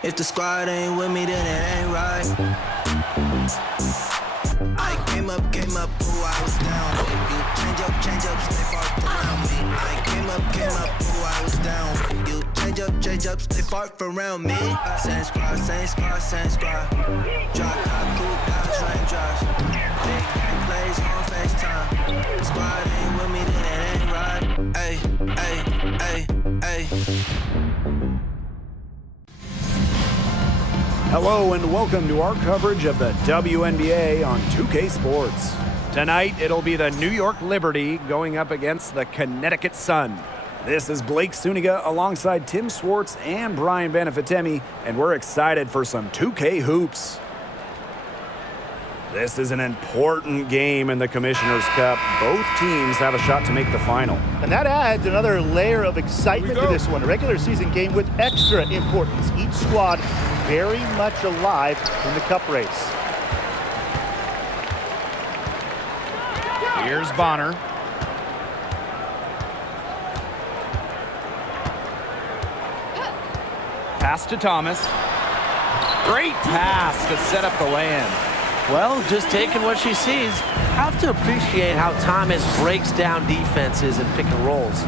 If the squad ain't with me, then it ain't right. I came up, ooh, I was down. You change up, stay far around me. I came up, ooh, I was down. You change up, stay far around me. Same squad. Drop top, cool guys, raindrops. Big game plays on FaceTime. Squad ain't with me, then it ain't right. Ay. Hello and welcome to our coverage of the WNBA on 2K Sports. Tonight, it'll be the New York Liberty going up against the Connecticut Sun. This is Blake Suniga alongside Tim Swartz and Brian Banafitemi, and we're excited for some 2K hoops. This is an important game in the Commissioner's Cup. Both teams have a shot to make the final. And that adds another layer of excitement to this one. A regular season game with extra importance. Each squad very much alive in the Cup race. Here's Bonner. Pass to Thomas. Great pass to set up the lay-in. Well, just taking what she sees. Have to appreciate how Thomas breaks down defenses and pick and rolls.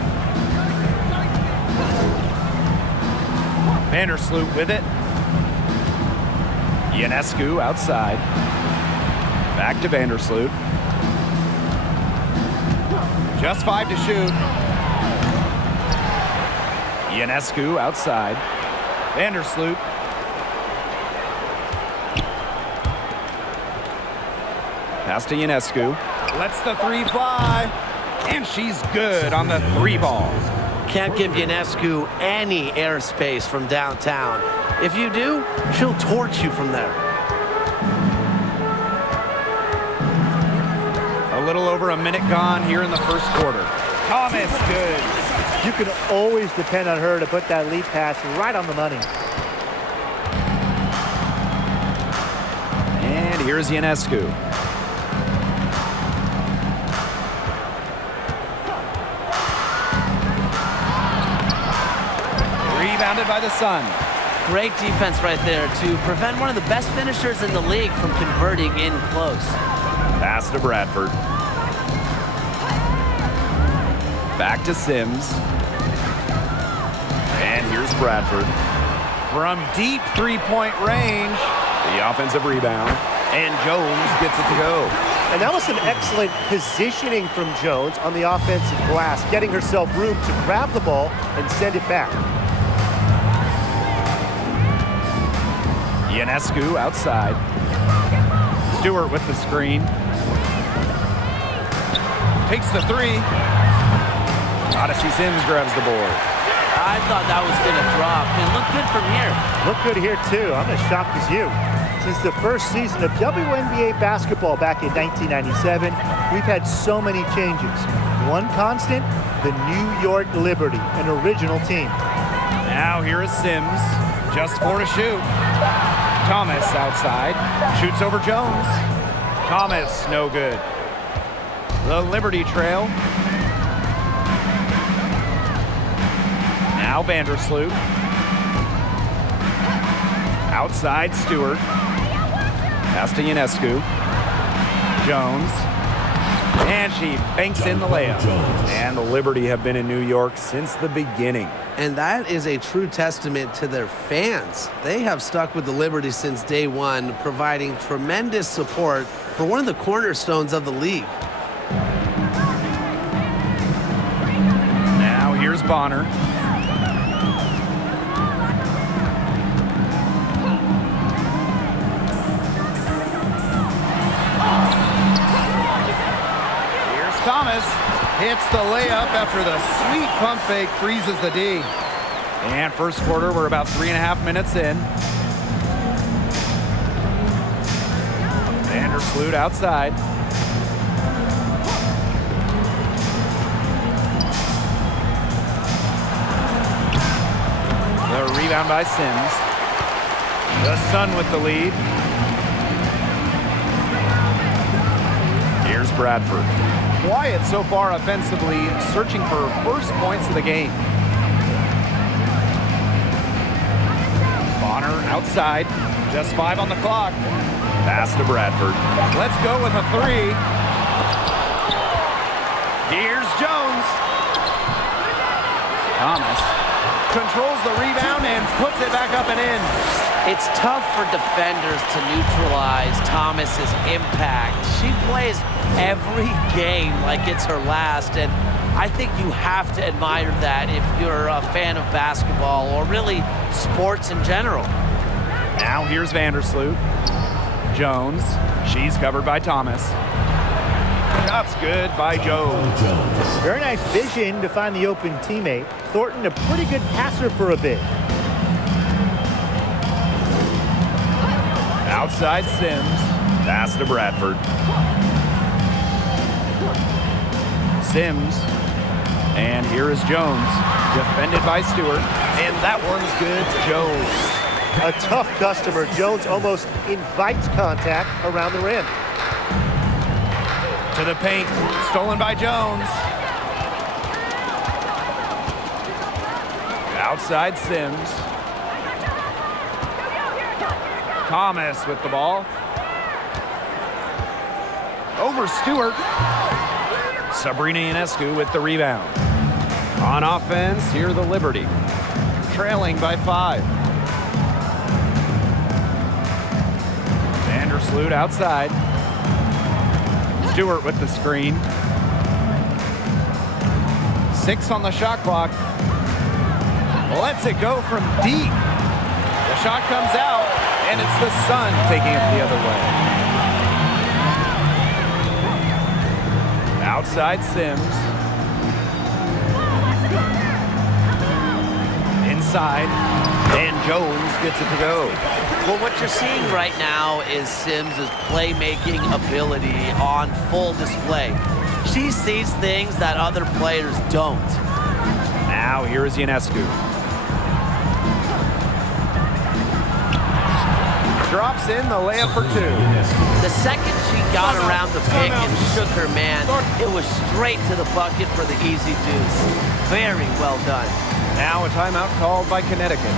Vandersloot with it. Ionescu outside. Back to Vandersloot. Just 5 to shoot. Ionescu outside. Vandersloot. Pass to Ionescu. Lets the three fly. And she's good on the three ball. Can't give Ionescu any airspace from downtown. If you do, she'll torch you from there. A little over a minute gone here in the first quarter. Thomas, good. You can always depend on her to put that lead pass right on the money. And here's Ionescu. Rebounded by the Sun. Great defense right there to prevent one of the best finishers in the league from converting in close. Pass to Bradford. Back to Sims. And here's Bradford. From deep three-point range, the offensive rebound. And Jones gets it to go. And that was some excellent positioning from Jones on the offensive glass, getting herself room to grab the ball and send it back. Ionescu outside. Stewart with the screen. Takes the three. Odyssey Sims grabs the board. I thought that was going to drop and look good from here. Look good here, too. I'm as shocked as you. Since the first season of WNBA basketball back in 1997, we've had so many changes. One constant, the New York Liberty, an original team. Now here is Sims. Just 4 to shoot. Thomas outside. Shoots over Jones. Thomas, no good. The Liberty trail. Now Vandersloot. Outside Stewart. Pass to Ionescu. Jones. And she banks in the layup. And the Liberty have been in New York since the beginning. And that is a true testament to their fans. They have stuck with the Liberty since day one, providing tremendous support for one of the cornerstones of the league. Now here's Bonner. Here's Thomas. Hits the layup after the sweet pump fake freezes the D. And first quarter, we're about 3.5 minutes in. Vandersloot outside. The rebound by Sims. The Sun with the lead. Here's Bradford. Quiet so far offensively, searching for first points of the game. Honor outside. Just 5 on the clock. Pass to Bradford. Let's go with a 3. Here's Jones. Thomas controls the rebound and puts it back up and in. It's tough for defenders to neutralize Thomas's impact. She plays every game like it's her last, and I think you have to admire that if you're a fan of basketball or really sports in general. Now here's Vandersloot. Jones. She's covered by Thomas. Shot's good by Jones. Very nice vision to find the open teammate. Thornton, a pretty good passer for a bit. Outside Sims. Pass to Bradford. Sims. And here is Jones. Defended by Stewart. And that one's good. Jones. A tough customer. Jones almost invites contact around the rim. To the paint. Stolen by Jones. Outside Sims. Thomas with the ball. Over Stewart. Sabrina Ionescu with the rebound. On offense, here the Liberty. Trailing by 5. Vandersloot outside. Stewart with the screen. 6 on the shot clock. Lets it go from deep. The shot comes out, and it's the Sun taking it the other way. Outside Sims. Inside, and Jones gets it to go. Well, what you're seeing right now is Sims' playmaking ability on full display. She sees things that other players don't. Now here is Ionescu. Drops in the layup for 2. The second she got around the pick and shook her man, it was straight to the bucket for the easy deuce. Very well done. Now a timeout called by Connecticut.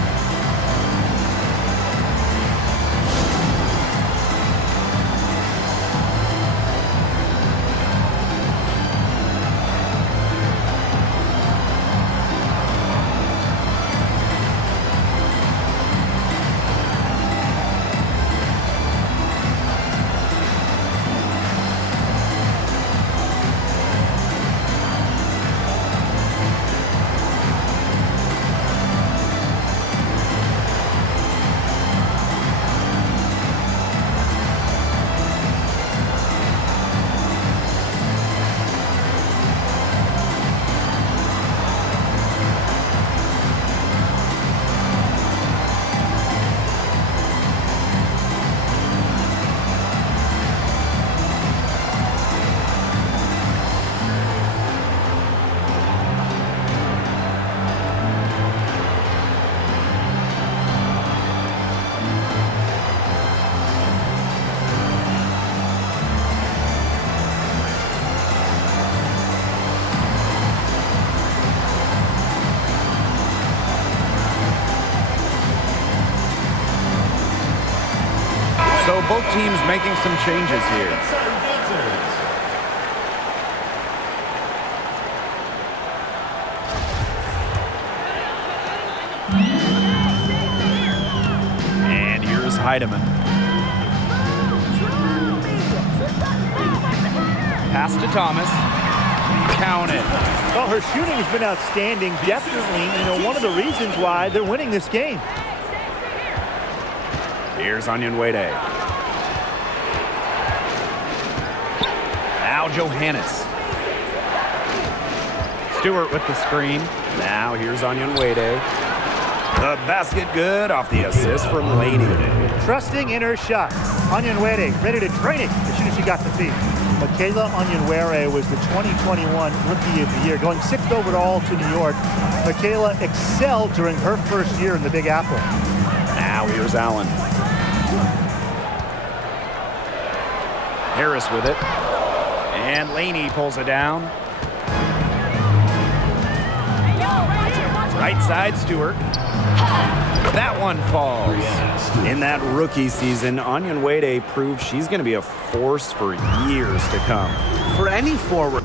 So both teams making some changes here. And here's Heidemann. Pass to Thomas. Count it. Well, her shooting has been outstanding. Definitely, one of the reasons why they're winning this game. Here's Onyenwere. Now Johannes. Stewart with the screen. Now here's Onyenwere. The basket good off the assist from Laney. Trusting in her shot. Onyenwere ready to drain it as soon as she got the feed. Michaela Onyenwere was the 2021 Rookie of the Year, going 6th overall to New York. Michaela excelled during her first year in the Big Apple. Now here's Allen. Harris with it. And Laney pulls it down. Right side, Stewart. That one falls. In that rookie season, Onion Wade proved she's going to be a force for years to come. For any forward.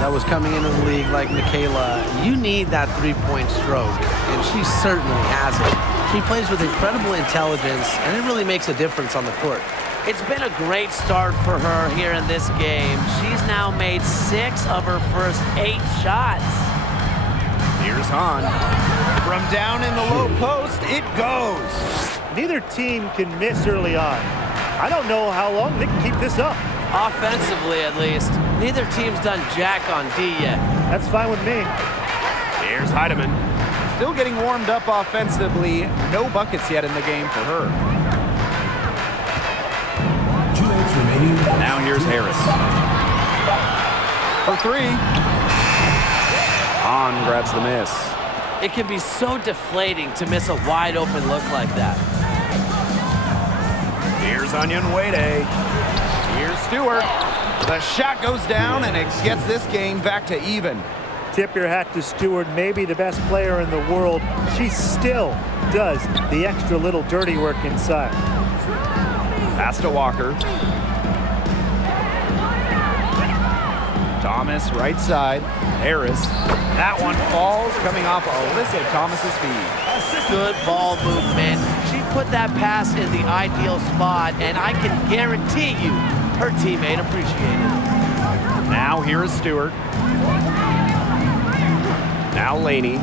That was coming into the league like Michaela. You need that three-point stroke, and she certainly has it. She plays with incredible intelligence, and it really makes a difference on the court. It's been a great start for her here in this game. She's now made 6 of her first 8 shots. Here's Hahn. From down in the low post, it goes. Neither team can miss early on. I don't know how long they can keep this up. Offensively, at least. Neither team's done jack on D yet. That's fine with me. Here's Heidemann. Still getting warmed up offensively. No buckets yet in the game for her. 2 minutes remaining. Now here's Harris. For 3. Hahn grabs the miss. It can be so deflating to miss a wide open look like that. Here's Onion Wade. Here's Stewart. The shot goes down, and it gets this game back to even. Tip your hat to Stewart, maybe the best player in the world. She still does the extra little dirty work inside. Pass to Walker. Thomas, right side. Harris. That one falls, coming off Alyssa Thomas's feed. Good ball movement. She put that pass in the ideal spot, and I can guarantee you her teammate appreciated it. Now here is Stewart. Now Laney.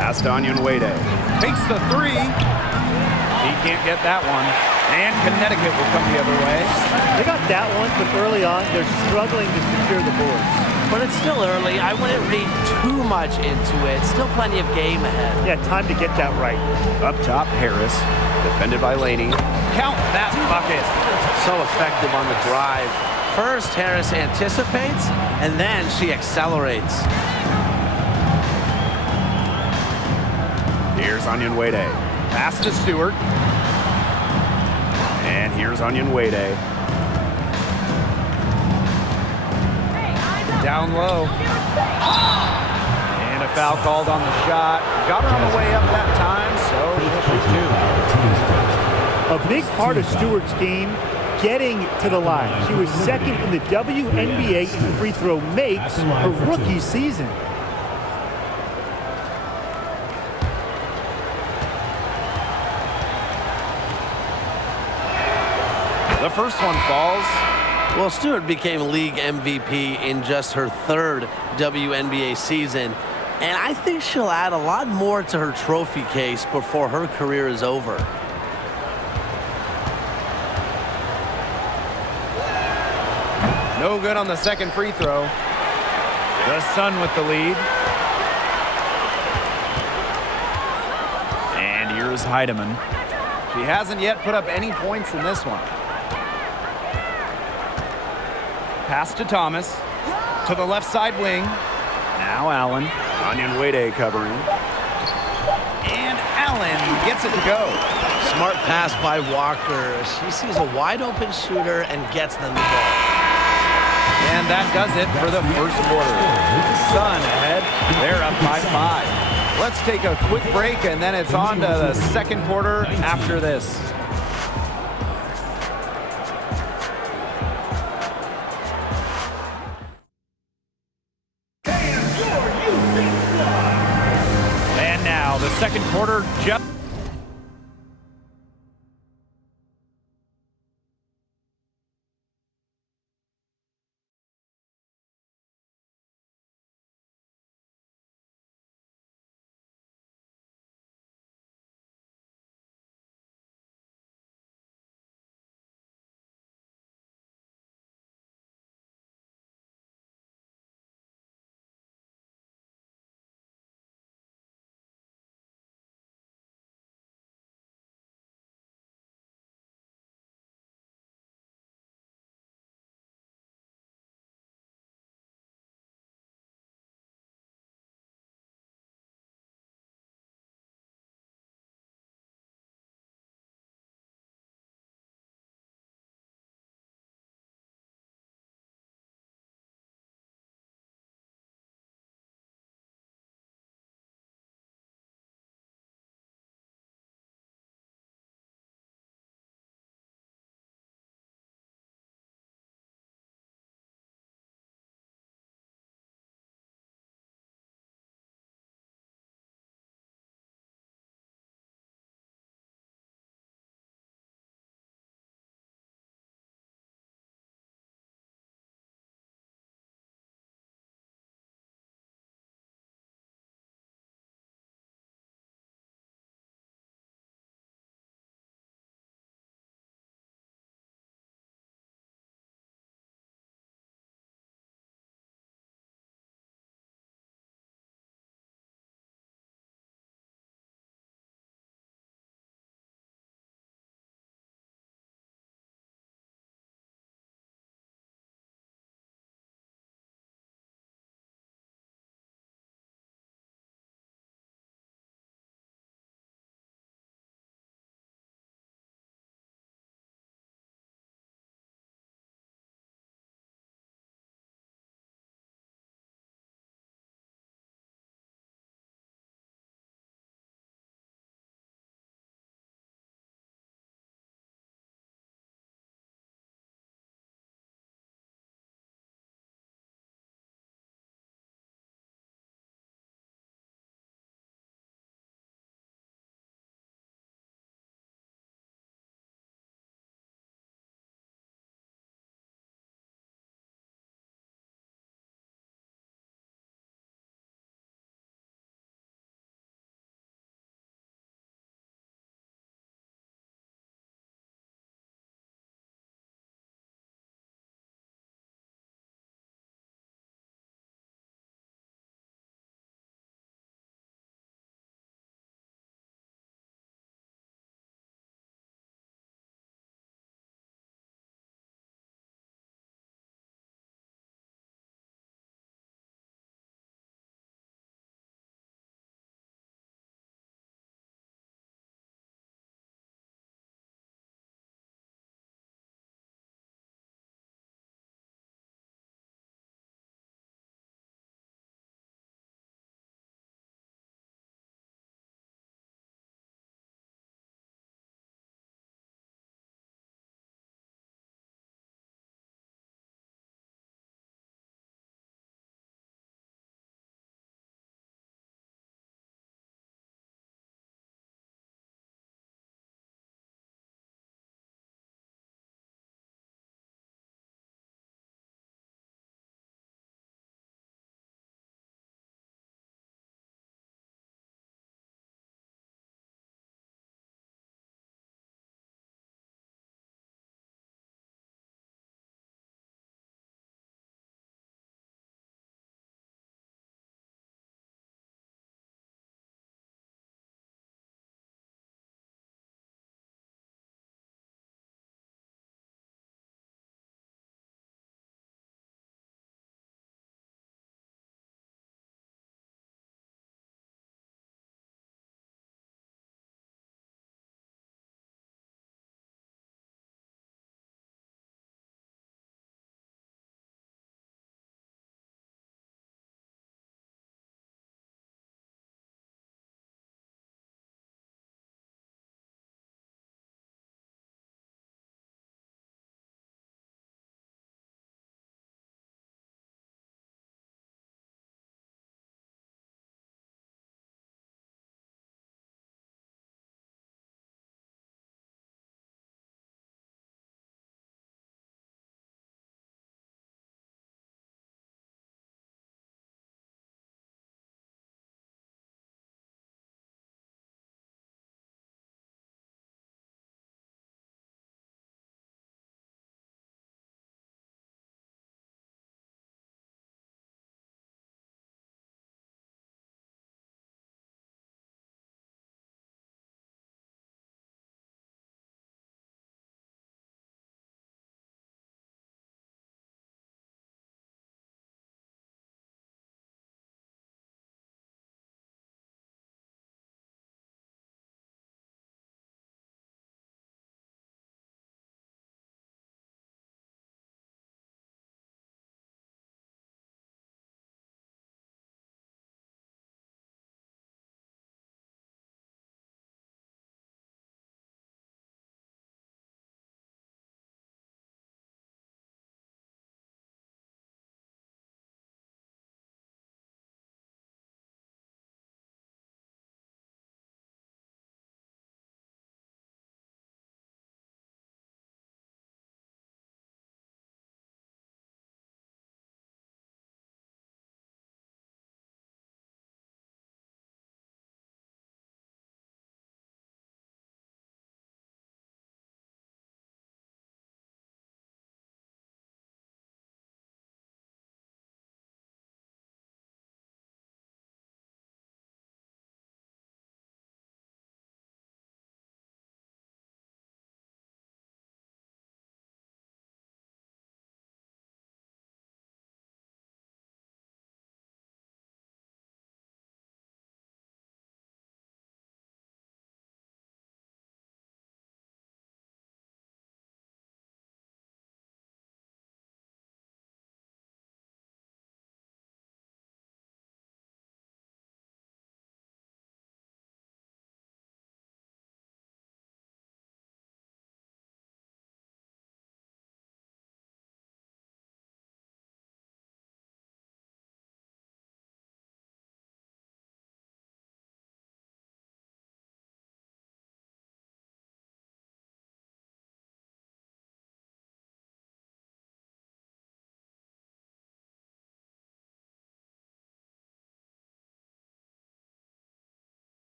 Pass to Onion Wade. Takes the 3. He can't get that one. And Connecticut will come the other way. They got that one, but early on, they're struggling to secure the boards. But it's still early. I wouldn't read too much into it. Still plenty of game ahead. Yeah, time to get that right. Up top, Harris. Defended by Laney. Count that bucket. So effective on the drive. First, Harris anticipates, and then she accelerates. Here's Onion Wade. Pass to Stewart. And here's Onion Wade. Down low. And a foul called on the shot. Got her on the way up that time, so she'll shoot 2. A big part of Stewart's game, getting to the line. She was second in the WNBA in free throw makes her rookie season. The first one falls. Well, Stewart became league MVP in just her 3rd WNBA season, and I think she'll add a lot more to her trophy case before her career is over. No good on the second free throw. The Sun with the lead. And here's Heidemann. She hasn't yet put up any points in this one. Pass to Thomas. To the left side wing. Now Allen. Wade covering. And Allen gets it to go. Smart pass by Walker. She sees a wide open shooter and gets them the ball. And that does it for the first quarter. Sun ahead. They're up by 5. Let's take a quick break, and then it's on to the second quarter after this. And now the second quarter just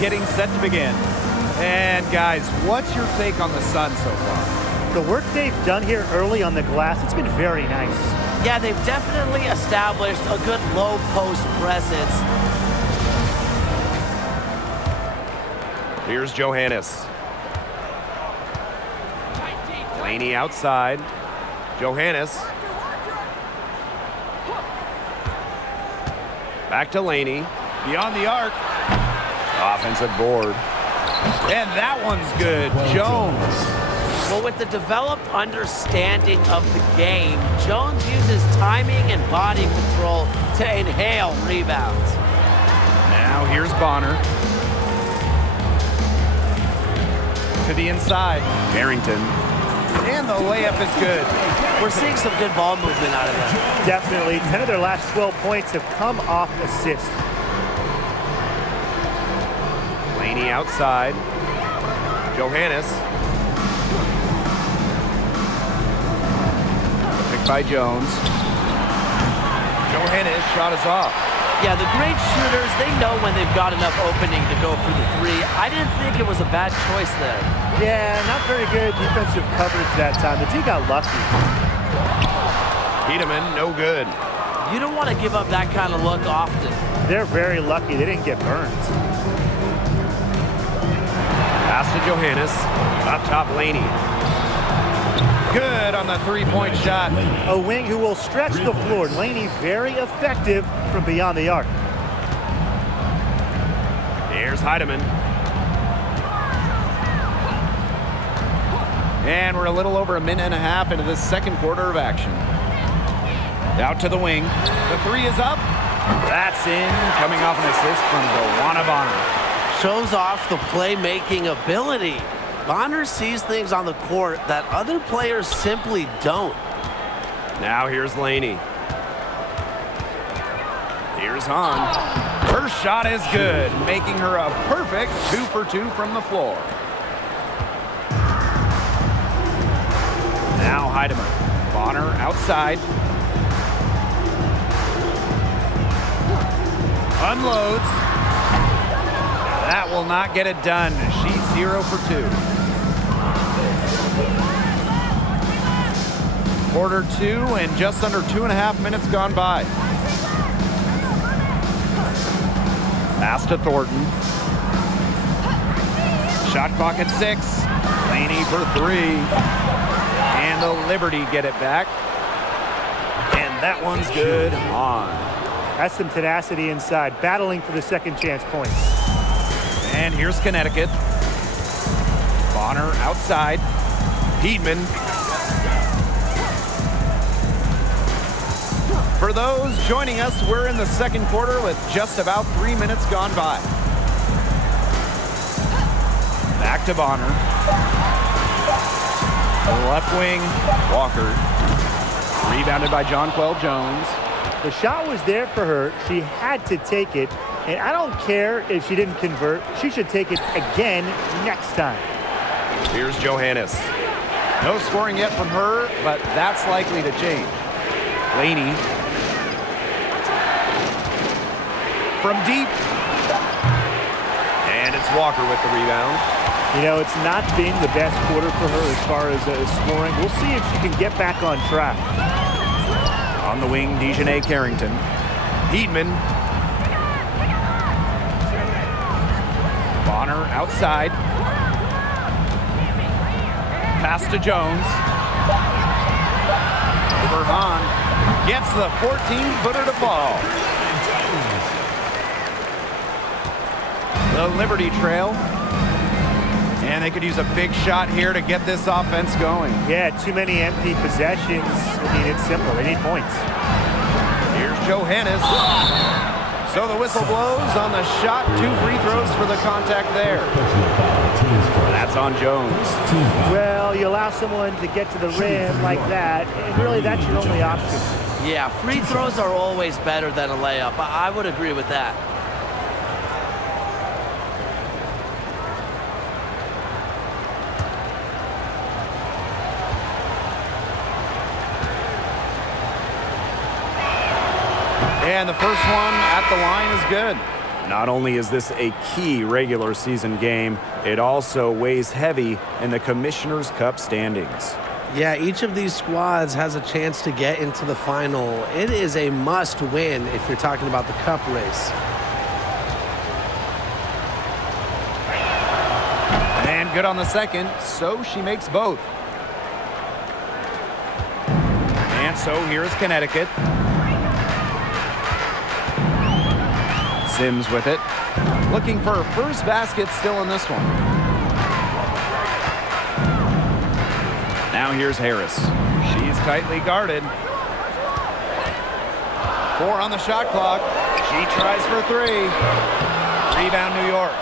getting set to begin. And guys, what's your take on the Sun so far? The work they've done here early on the glass, it's been very nice. Yeah, they've definitely established a good low post presence. Here's Johannes. Laney outside. Johannes. Back to Laney. Beyond the arc. Offensive board. And that one's good. Jones. Well, with the developed understanding of the game, Jones uses timing and body control to inhale rebounds. Now here's Bonner. To the inside. Barrington. And the layup is good. We're seeing some good ball movement out of them. Definitely. 10 of their last 12 points have come off assists. Laney outside. Johannes. Picked by Jones. Johannes shot is off. Yeah, the great shooters, they know when they've got enough opening to go for the three. I didn't think it was a bad choice there. Yeah, not very good defensive coverage that time. The D got lucky. Peterman, no good. You don't want to give up that kind of look often. They're very lucky they didn't get burned. Pass to Johannes. Up top, Laney. Good on the three-point shot. A wing who will stretch the floor. Laney very effective from beyond the arc. Here's Heidemann. And we're a little over a minute and a half into this second quarter of action. Out to the wing. The three is up. That's in. Coming off an assist from Dewana Bonner. Shows off the playmaking ability. Bonner sees things on the court that other players simply don't. Now here's Laney. Here's Hahn. Her shot is good, making her a perfect 2 for 2 from the floor. Now Heidemann. Bonner outside. Unloads. That will not get it done. She's 0 for 2. Quarter 2 and just under 2.5 minutes gone by. Pass to Thornton. Shot clock at 6. Laney for 3. And the Liberty get it back. And that one's good on. That's some tenacity inside, battling for the second chance points. And here's Connecticut. Bonner outside. Heedman. For those joining us, we're in the second quarter with just about 3 minutes gone by. Back to Bonner. To the left wing, Walker. Rebounded by Jonquel Jones. The shot was there for her. She had to take it. And I don't care if she didn't convert. She should take it again next time. Here's Johannes. No scoring yet from her, but that's likely to change. Laney. From deep. And it's Walker with the rebound. You know, it's not been the best quarter for her as far as scoring. We'll see if she can get back on track. On the wing, Dejanay Carrington. Heedman. Bonner outside. Pass to Jones. Over Hahn. Gets the 14-footer to fall. The Liberty trail. And they could use a big shot here to get this offense going. Yeah, too many empty possessions. I mean, it's simple. They need points. Here's Johannes. So the whistle blows on the shot. 2 free throws for the contact there. That's on Jones. Well, you allow someone to get to the rim like that, and really that's your only option. Yeah, free throws are always better than a layup. I would agree with that. And the first one at the line is good. Not only is this a key regular season game, it also weighs heavy in the Commissioner's Cup standings. Yeah, each of these squads has a chance to get into the final. It is a must win if you're talking about the Cup race. And good on the second, so she makes both. And so here's Connecticut. Sims with it. Looking for her first basket still in this one. Now here's Harris. She's tightly guarded. 4 on the shot clock. She tries for 3. Rebound, New York.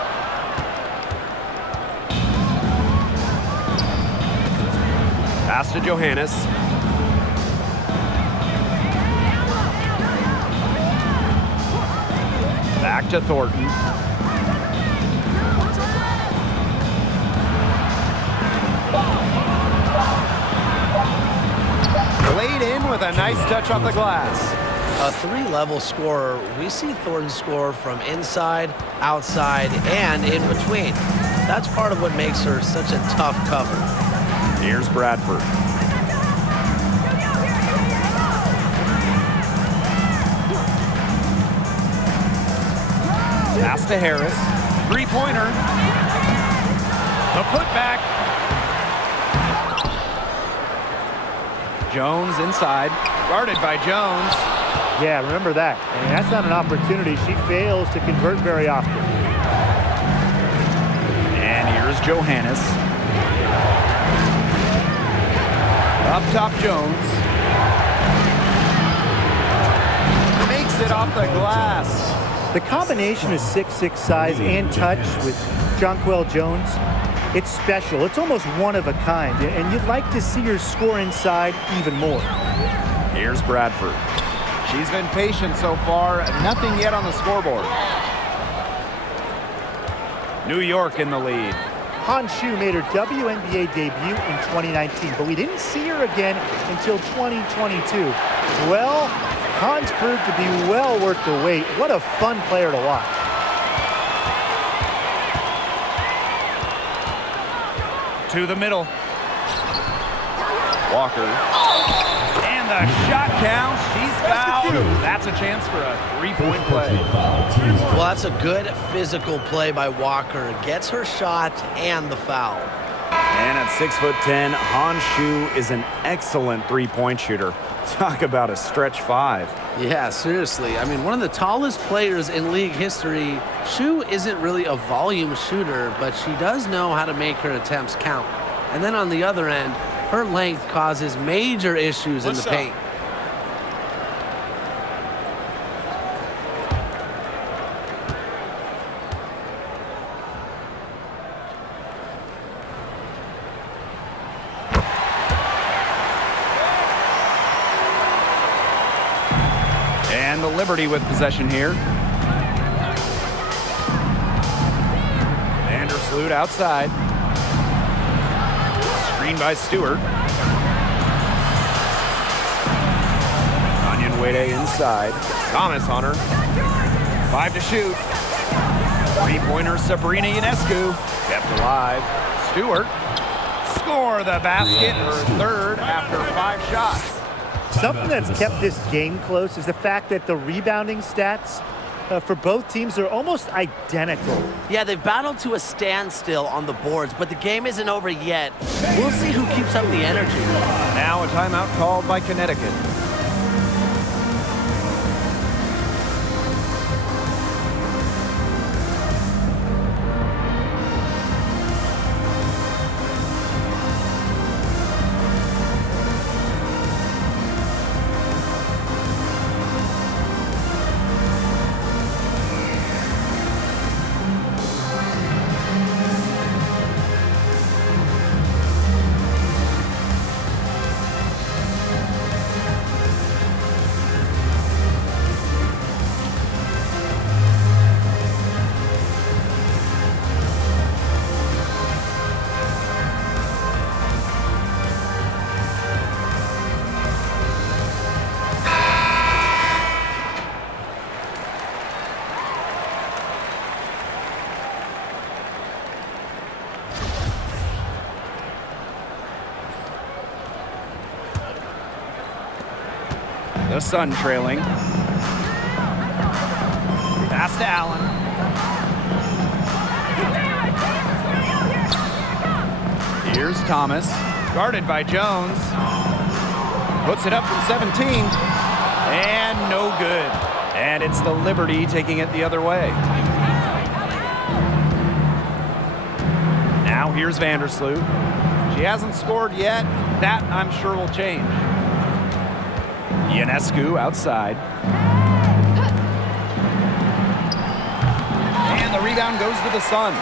Pass to Johannes. Back to Thornton. Laid in with a nice touch off the glass. A 3-level scorer. We see Thornton score from inside, outside, and in between. That's part of what makes her such a tough cover. Here's Bradford. Pass to Harris. 3-pointer. The putback. Jones inside. Guarded by Jones. Yeah, remember that. And that's not an opportunity she fails to convert very often. And here's Johannes. Up top, Jones. Makes it off the glass. The combination of 6'6" size and touch with Jonquel Jones, it's special. It's almost one of a kind, and you'd like to see her score inside even more. Here's Bradford. She's been patient so far, nothing yet on the scoreboard. New York in the lead. Han Shu made her WNBA debut in 2019, but we didn't see her again until 2022. Well, Han's proved to be well worth the wait. What a fun player to watch. To the middle. Walker. And the shot counts. She's fouled. That's a chance for a 3-point play. Well, that's a good physical play by Walker. Gets her shot and the foul. And at 6'10", Han Shu is an excellent 3-point shooter. Talk about a stretch 5. Yeah, seriously. I mean, one of the tallest players in league history. Shu isn't really a volume shooter, but she does know how to make her attempts count. And then on the other end, her length causes major issues in the paint. And the Liberty with possession here. Vandersloot outside. Screen by Stewart. Onyenwere inside. Thomas on her. 5 to shoot. 3-pointer Sabrina Ionescu. Kept alive. Stewart. Score the basket, her third after 5 shots. Something that's kept this game close is the fact that the rebounding stats for both teams are almost identical. Yeah, they've battled to a standstill on the boards, but the game isn't over yet. We'll see who keeps up the energy. Now a timeout called by Connecticut. The Sun trailing. Pass to Allen. Here's Thomas. Guarded by Jones. Puts it up from 17. And no good. And it's the Liberty taking it the other way. Now here's Vandersloot. She hasn't scored yet. That, I'm sure, will change. Ionescu outside. And the rebound goes to the Sun.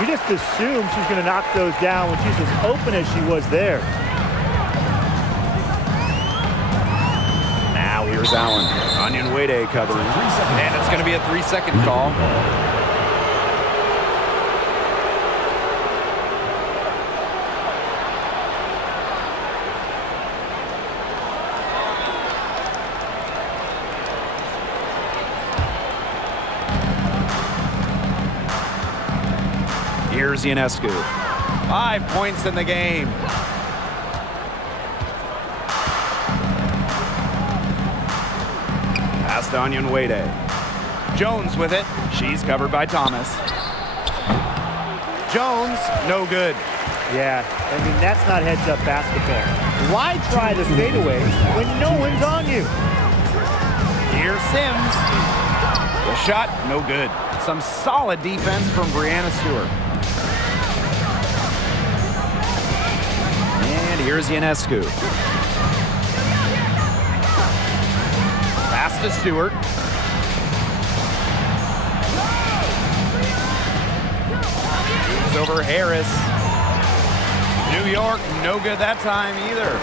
You just assume she's going to knock those down when she's as open as she was there. Now here's Allen. Onion Wade covering. And it's going to be a 3-second call. Here's Ionescu. 5 points in the game. Pass to Onion Wade. Jones with it. She's covered by Thomas. Jones, no good. Yeah, I mean, that's not heads-up basketball. Why try the fadeaway when no one's on you? Here's Sims. The shot, no good. Some solid defense from Brianna Stewart. And here's Ionescu. Pass to Stewart. It's over Harris. New York, no good that time either.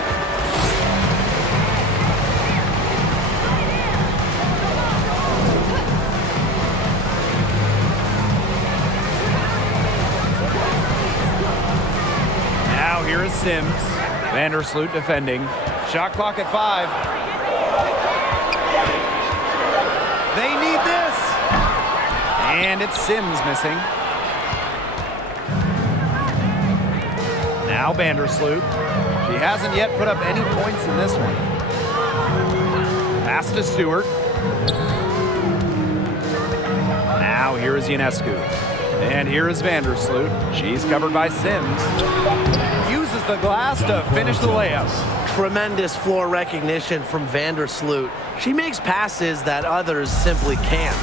Now here is Sims. Vandersloot defending. Shot clock at 5. They need this. And it's Sims missing. Now Vandersloot. She hasn't yet put up any points in this one. Pass to Stewart. Now here is Ionescu. And here is Vandersloot. She's covered by Sims. Uses the glass to finish the layup. Tremendous floor recognition from Vandersloot. She makes passes that others simply can't.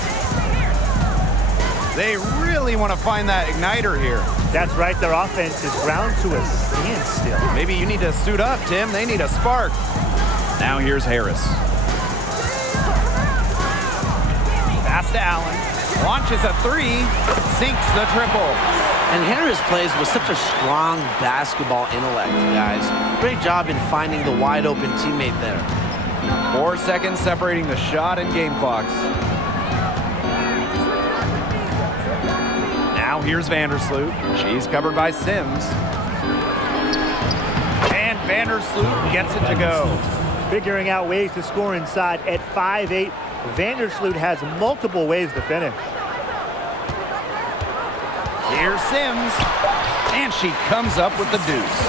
They really want to find that igniter here. That's right, their offense is ground to a standstill. Maybe you need to suit up, Tim. They need a spark. Now here's Harris. Pass to Allen. Launches a 3. Sinks the triple. And Harris plays with such a strong basketball intellect, guys. Great job in finding the wide open teammate there. 4 seconds separating the shot and game clocks. Now here's Vandersloot. She's covered by Sims. And Vandersloot gets it to go. Figuring out ways to score inside at 5'8", Vandersloot has multiple ways to finish. Here's Sims. And she comes up with the deuce.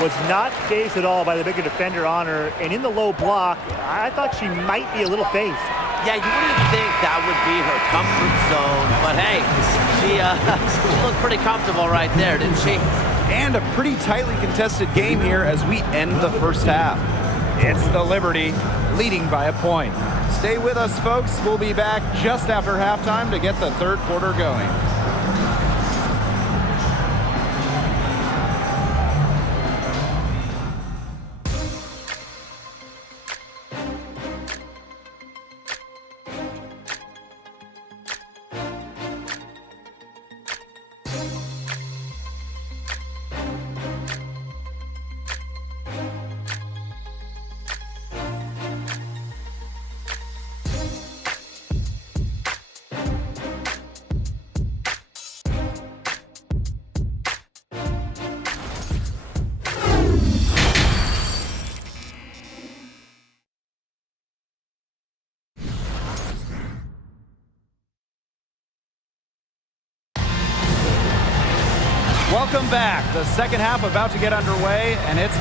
Was not phased at all by the bigger defender on her, and in the low block, I thought she might be a little phased. Yeah, you wouldn't think that would be her comfort zone, but hey, she looked pretty comfortable right there, didn't she? And a pretty tightly contested game here as we end the first half. It's the Liberty leading by a point. Stay with us, folks. We'll be back just after halftime to get the third quarter going. Welcome back. The second half about to get underway, and it's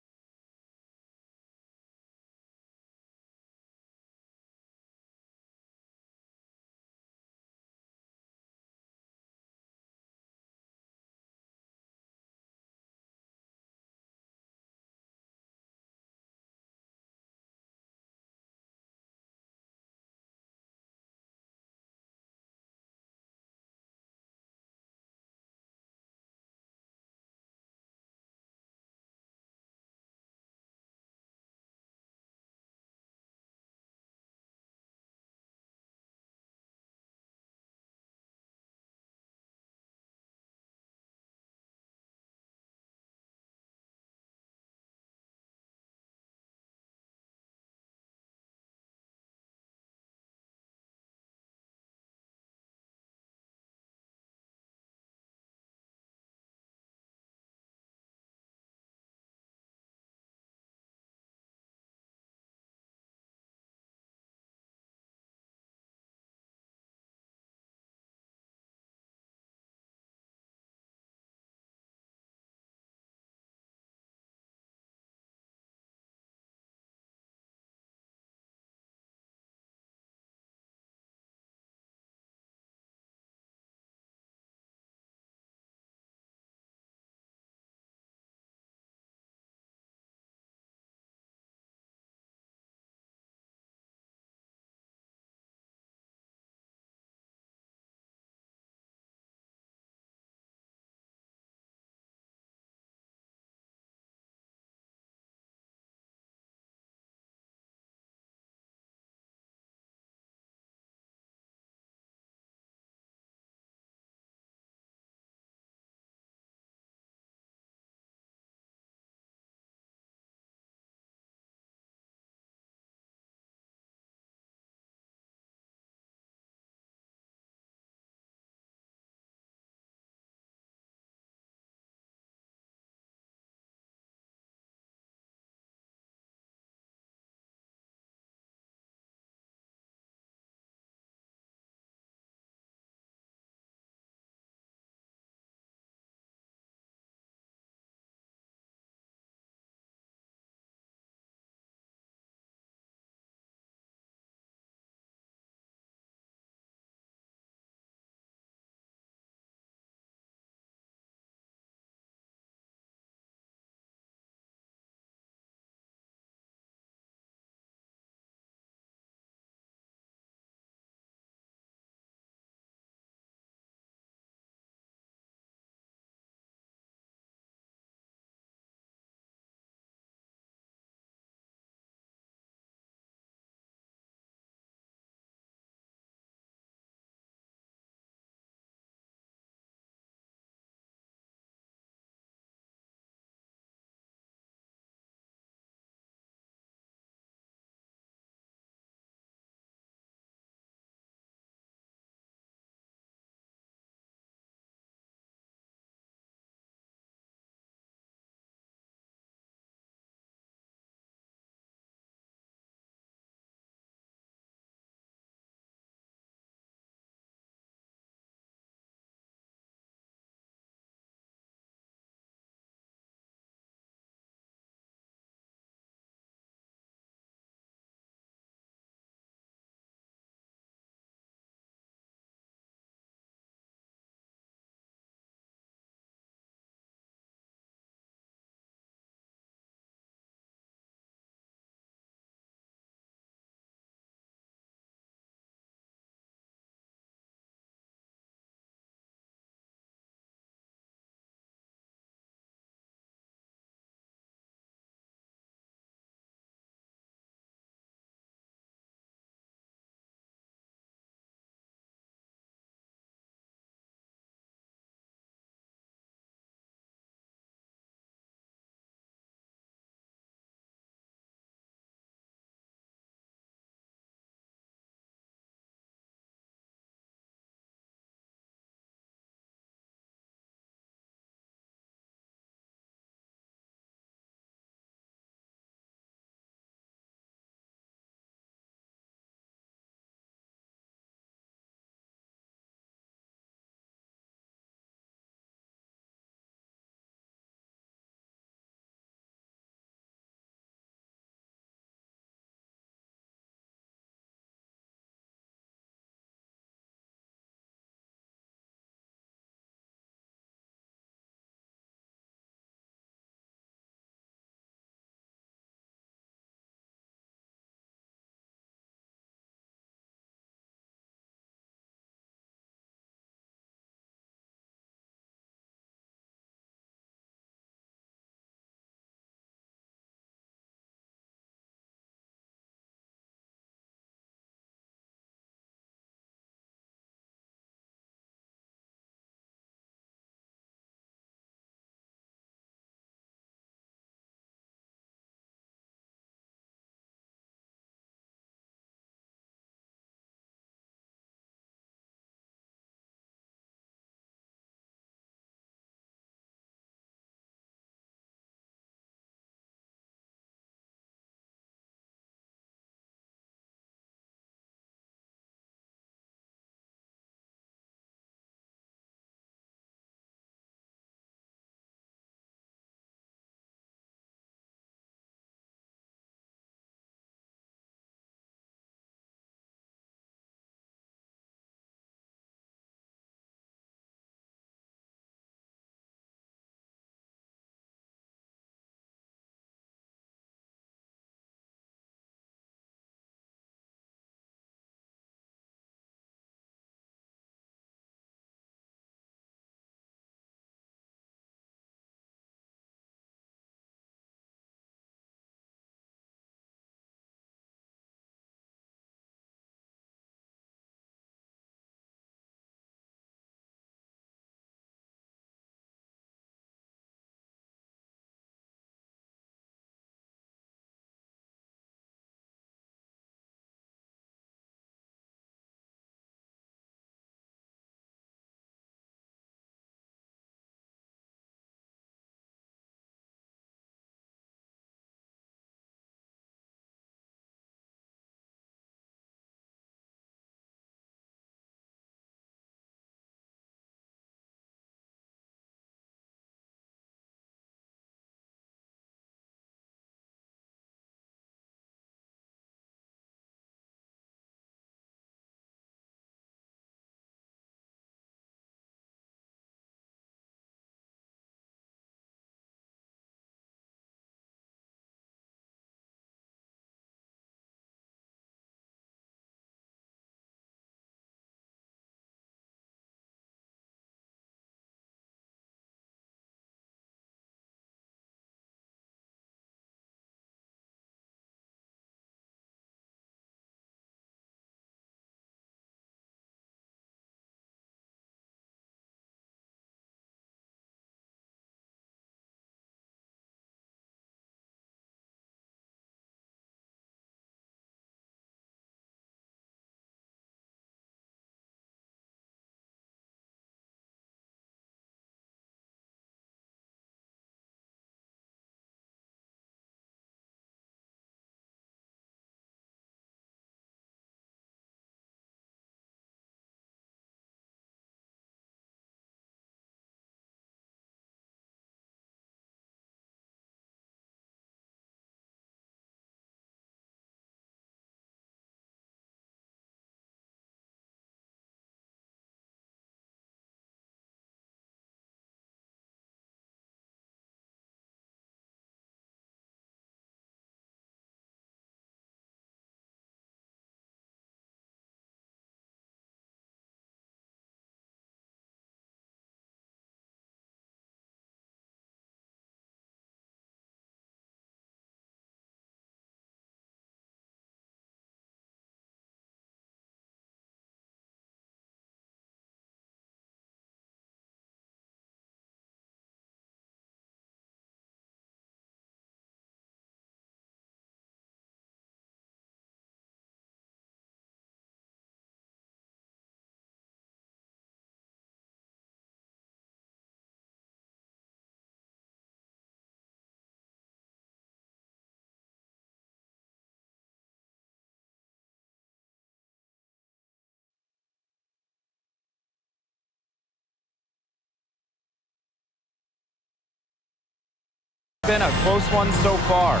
Been a close one so far.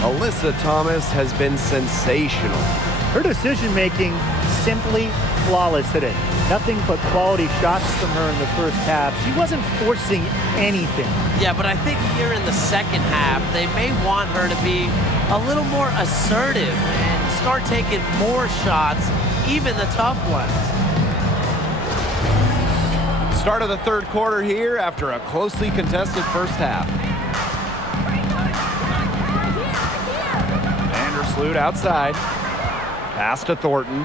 Alyssa Thomas has been sensational. Her decision-making simply flawless today. Nothing but quality shots from her in the first half. She wasn't forcing anything. Yeah, but I think here in the second half, they may want her to be a little more assertive and start taking more shots, even the tough ones. Start of the third quarter here after a closely contested first half. Vandersloot outside. Pass to Thornton.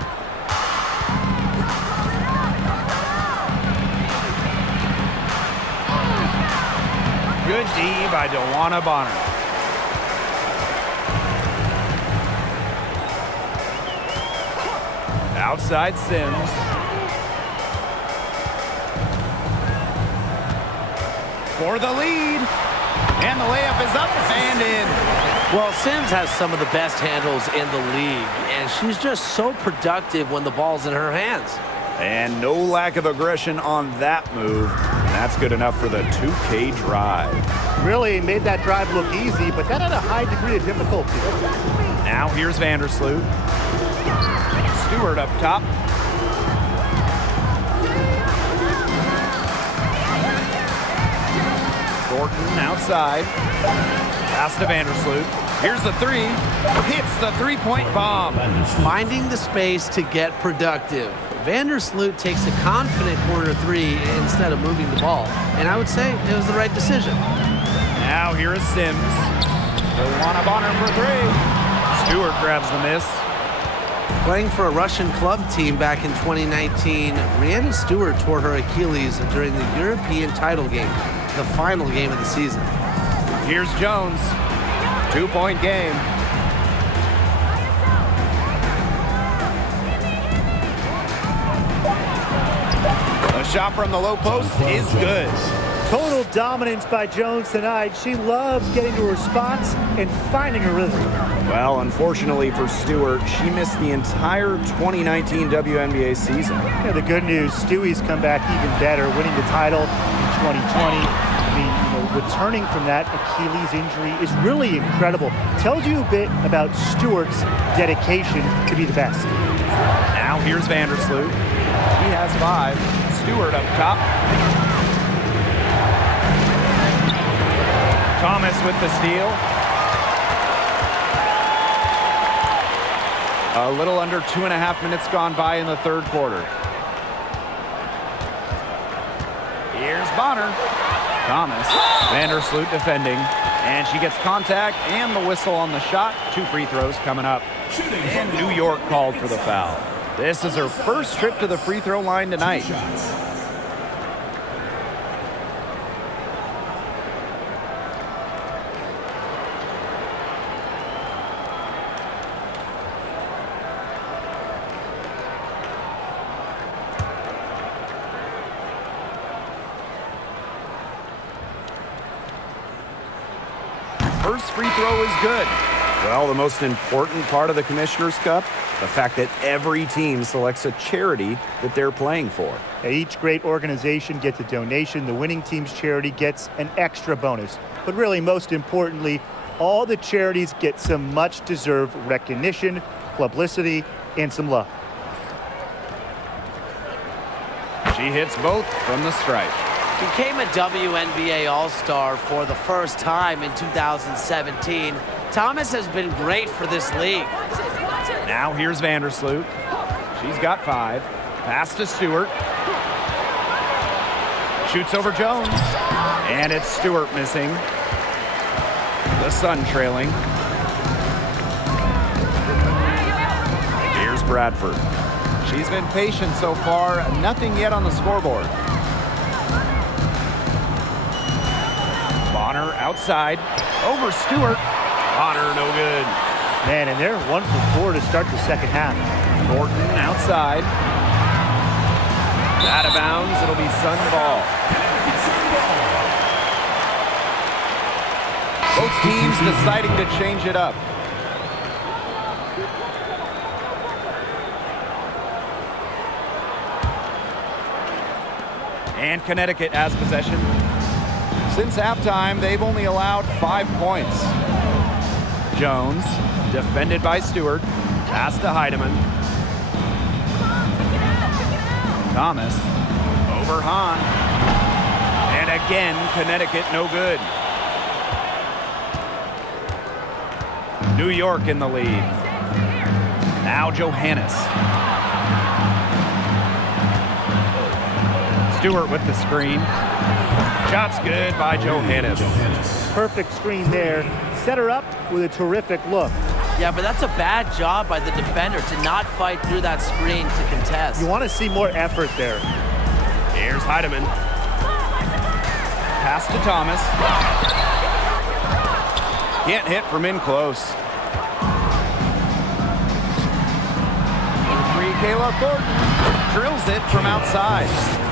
Good D by DeWanna Bonner. Outside Sims. For the lead. And the layup is up and in. Well, Sims has some of the best handles in the league, and she's just so productive when the ball's in her hands. And no lack of aggression on that move. And that's good enough for the 2K drive. Really made that drive look easy, but that had a high degree of difficulty. Now here's Vandersloot. Stewart up top. Thornton outside. Pass to Vandersloot. Here's the three. Hits the three-point bomb. Finding the space to get productive. Vandersloot takes a confident corner three instead of moving the ball. And I would say it was the right decision. Now here is Sims. DeWanna Bonner for three. Stewart grabs the miss. Playing for a Russian club team back in 2019, Brianna Stewart tore her Achilles during the European title game, the final game of the season. Here's Jones. 2-point game. A shot from the low post is good. Total dominance by Jones tonight. She loves getting to her spots and finding her rhythm. Well, unfortunately for Stewart, she missed the entire 2019 WNBA season. Yeah, the good news, Stewie's come back even better, winning the title in 2020. I mean, returning from that Achilles injury is really incredible. Tells you a bit about Stewart's dedication to be the best. Now here's Vandersloot. He has 5. Stewart up top. Thomas with the steal. A little under 2.5 minutes gone by in the third quarter. Here's Bonner. Thomas. Vandersloot defending. And she gets contact and the whistle on the shot. 2 free throws coming up. And New York called for the foul. This is her first trip to the free throw line tonight. First free throw is good. Well, the most important part of the Commissioner's Cup, the fact that every team selects a charity that they're playing for. Each great organization gets a donation. The winning team's charity gets an extra bonus. But really, most importantly, all the charities get some much-deserved recognition, publicity, and some love. She hits both from the stripe. Became a WNBA All-Star for the first time in 2017. Thomas has been great for this league. Now here's Vandersloot. She's got 5. Pass to Stewart. Shoots over Jones. And it's Stewart missing. The Sun trailing. Here's Bradford. She's been patient so far. Nothing yet on the scoreboard. Bonner outside. Over Stewart. Bonner no good. Man, and they're 1 for 4 to start the second half. Thornton outside. Out of bounds. It'll be Sun ball. Both teams deciding to change it up. And Connecticut has possession. Since halftime, they've only allowed 5 points. Jones, defended by Stewart. Pass to Heidemann. Thomas, over Hahn. And again, Connecticut no good. New York in the lead. Now Johannes. Stewart with the screen. Shot's good by Johannes. Perfect screen there. Set her up with a terrific look. Yeah, but that's a bad job by the defender to not fight through that screen to contest. You want to see more effort there. Here's Heidemann. Pass to Thomas. Can't hit from in close. Kayla Thornton drills it from outside.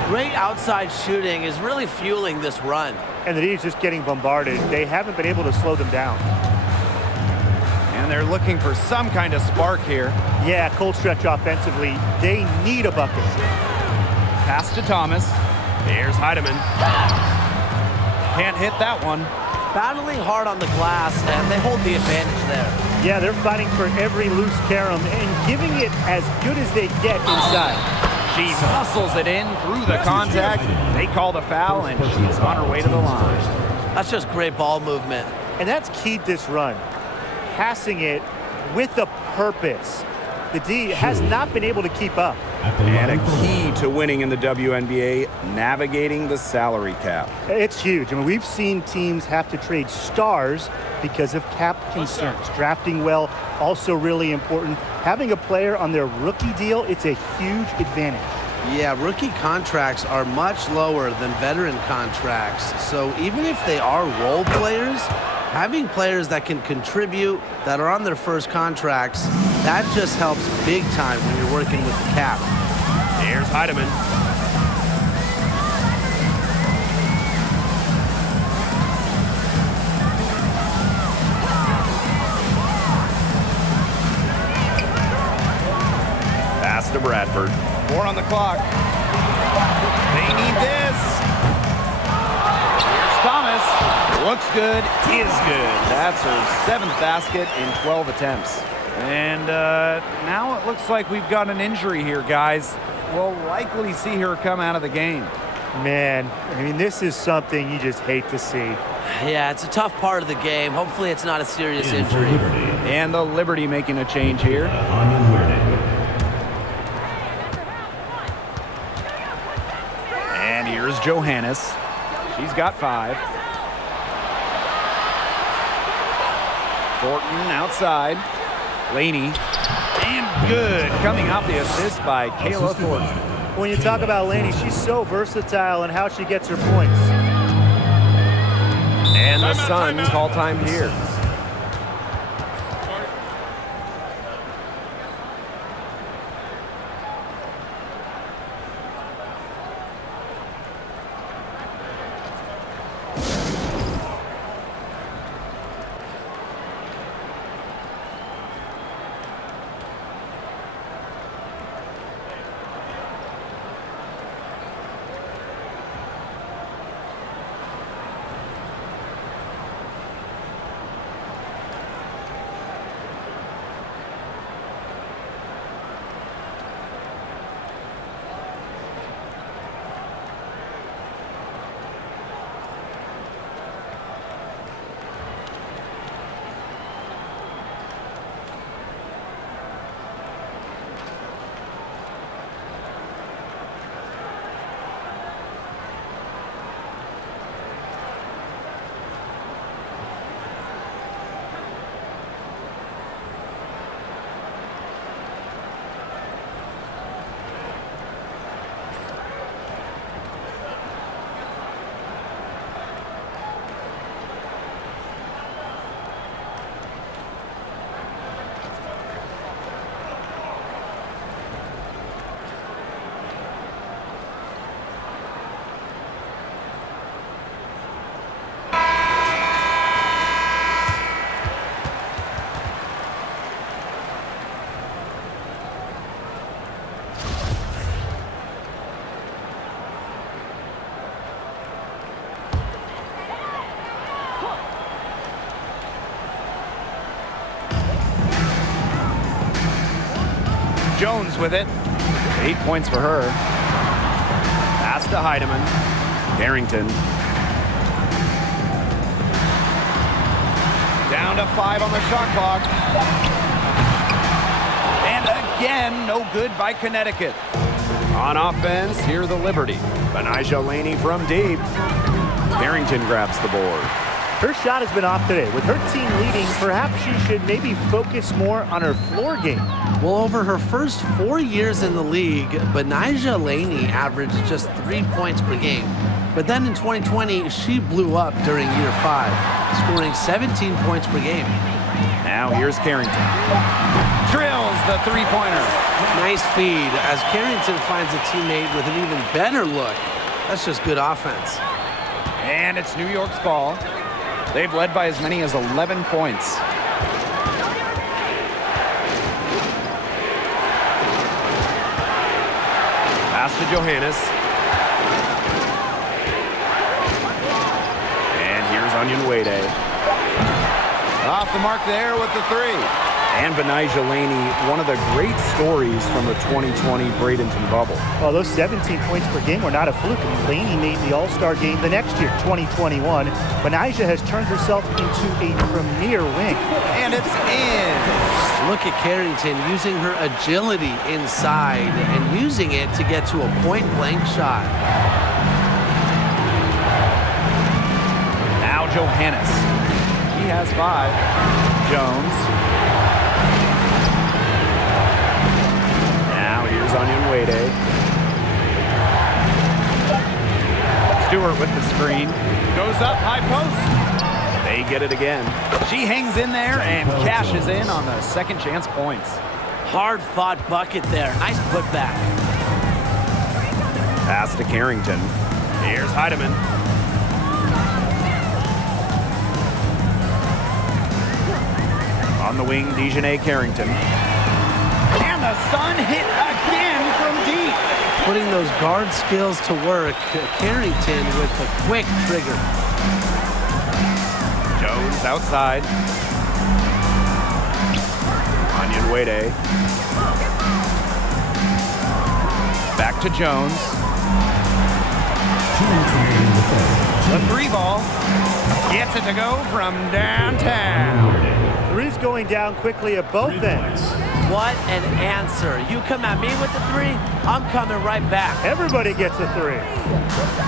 Great outside shooting is really fueling this run. And the D's just getting bombarded. They haven't been able to slow them down. And they're looking for some kind of spark here. Yeah, cold stretch offensively. They need a bucket. Pass to Thomas. There's Heidemann. Can't hit that one. Battling hard on the glass, and they hold the advantage there. Yeah, they're fighting for every loose carom and giving it as good as they get inside. She muscles it in through the contact. They call the foul, and she's on her way to the line. That's just great ball movement. And that's keyed this run. Passing it with a purpose. The D has not been able to keep up. And a key to winning in the WNBA, navigating the salary cap. It's huge. I mean, we've seen teams have to trade stars because of cap concerns. Drafting well, also really important. Having a player on their rookie deal, it's a huge advantage. Yeah, rookie contracts are much lower than veteran contracts. So even if they are role players, having players that can contribute, that are on their first contracts, that just helps big time when you're working with the cap. Here's Heidemann. Pass to Bradford. 4 on the clock. They need this. Here's Thomas. Looks good, is good. That's her 7th basket in 12 attempts. And now it looks like we've got an injury here, guys. We'll likely see her come out of the game. Man, I mean, this is something you just hate to see. Yeah, it's a tough part of the game. Hopefully it's not a serious injury. And the Liberty making a change here. And here's Johannes. She's got 5. Thornton outside. Laney. And good. Coming off the assist by Kayla Thornton. When you talk about Laney, she's so versatile in how she gets her points. And the Suns call time here. Jones with it. 8 points for her. Pass to Heidemann. Carrington. Down to 5 on the shot clock. And again, no good by Connecticut. On offense, here the Liberty. Benijah Laney from deep. Carrington grabs the board. Her shot has been off today. With her team leading, perhaps she should maybe focus more on her floor game. Well, over her first 4 years in the league, Benijah Laney averaged just 3 points per game. But then in 2020, she blew up during year 5, scoring 17 points per game. Now here's Carrington. Drills the three-pointer. Nice feed as Carrington finds a teammate with an even better look. That's just good offense. And it's New York's ball. They've led by as many as 11 points. Pass to Johannes. And here's Onyenwere. Off the mark there with the 3. And Benijah Laney, one of the great stories from the 2020 Bradenton bubble. Well, those 17 points per game were not a fluke. I mean, Laney made the All-Star game the next year, 2021. Benijah has turned herself into a premier wing. And it's in. Look at Carrington using her agility inside and using it to get to a point-blank shot. Now Johannes. He has 5. Jones. Now here's Onyenwere. Stewart with the screen. Goes up, high post. They get it again. She hangs in there and cashes in on the second chance points. Hard-fought bucket there. Nice putback. Pass to Carrington. Here's Heidemann. On the wing, Dejanay Carrington. And the Sun hit again from deep. Putting those guard skills to work, Carrington with a quick trigger. Jones outside. Onyenwere. Back to Jones. The 3 ball. Gets it to go from downtown. 3's going down quickly at both ends. What an answer. You come at me with the 3, I'm coming right back. Everybody gets a 3.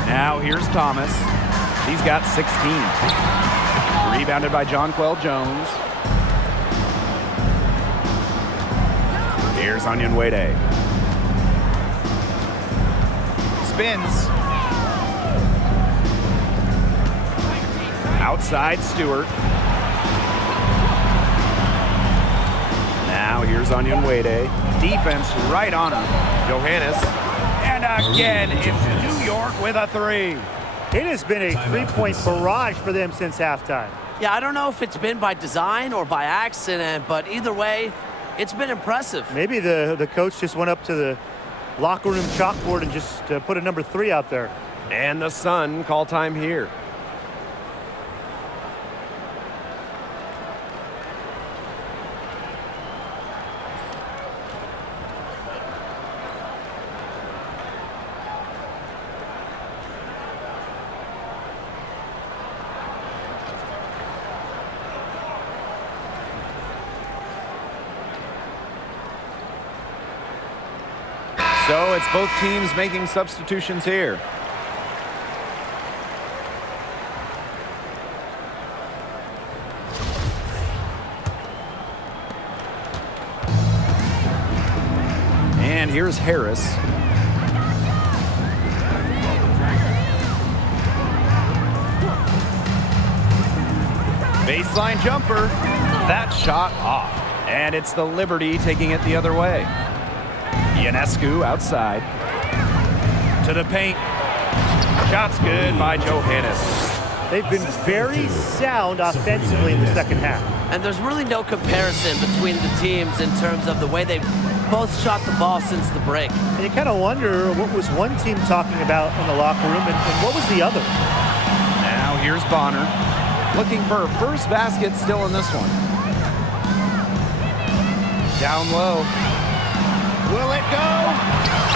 Now here's Thomas. He's got 16. Rebounded by Jonquel Jones. Here's Onyenwere. Spins. Outside Stewart. Now here's Onyenwere. Defense right on him. Johannes. And again, it's New York with a 3. It has been a 3-point barrage for them since halftime. Yeah, I don't know if it's been by design or by accident, but either way, it's been impressive. Maybe the coach just went up to the locker room chalkboard and just put a number 3 out there. And the Sun call time here. So it's both teams making substitutions here. And here's Harris. Baseline jumper. That shot off. And it's the Liberty taking it the other way. Ionescu outside. To the paint. Shot's good by Johannes. They've been very sound offensively in the second half. And there's really no comparison between the teams in terms of the way they've both shot the ball since the break. And you kind of wonder what was one team talking about in the locker room and what was the other? Now here's Bonner. Looking for her first basket still in this one. Down low. Will it go?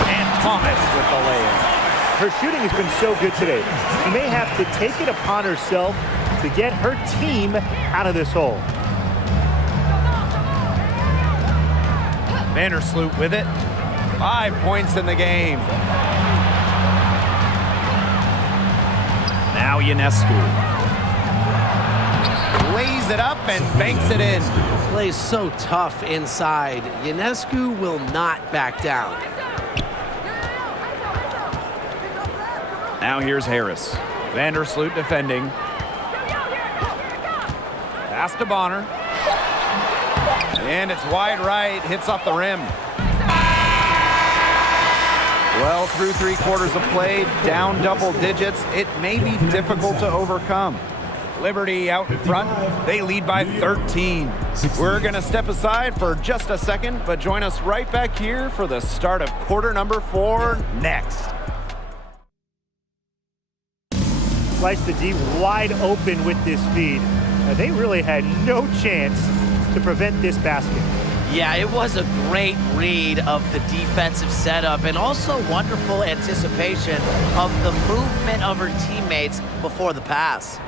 And Thomas with the layup. Her shooting has been so good today. She may have to take it upon herself to get her team out of this hole. Vandersloot with it. 5 points in the game. Now Ionescu. Lays it up and banks it in. Plays so tough inside. Ionescu will not back down. Now here's Harris. Vandersloot defending. Pass to Bonner. And it's wide right, hits off the rim. Well, through 3 quarters of play, down double digits, it may be difficult to overcome. Liberty out in front, they lead by 13. We're gonna step aside for just a second, but join us right back here for the start of quarter number 4 next. Slice the D wide open with this feed. They really had no chance to prevent this basket. Yeah, it was a great read of the defensive setup and also wonderful anticipation of the movement of her teammates before the pass.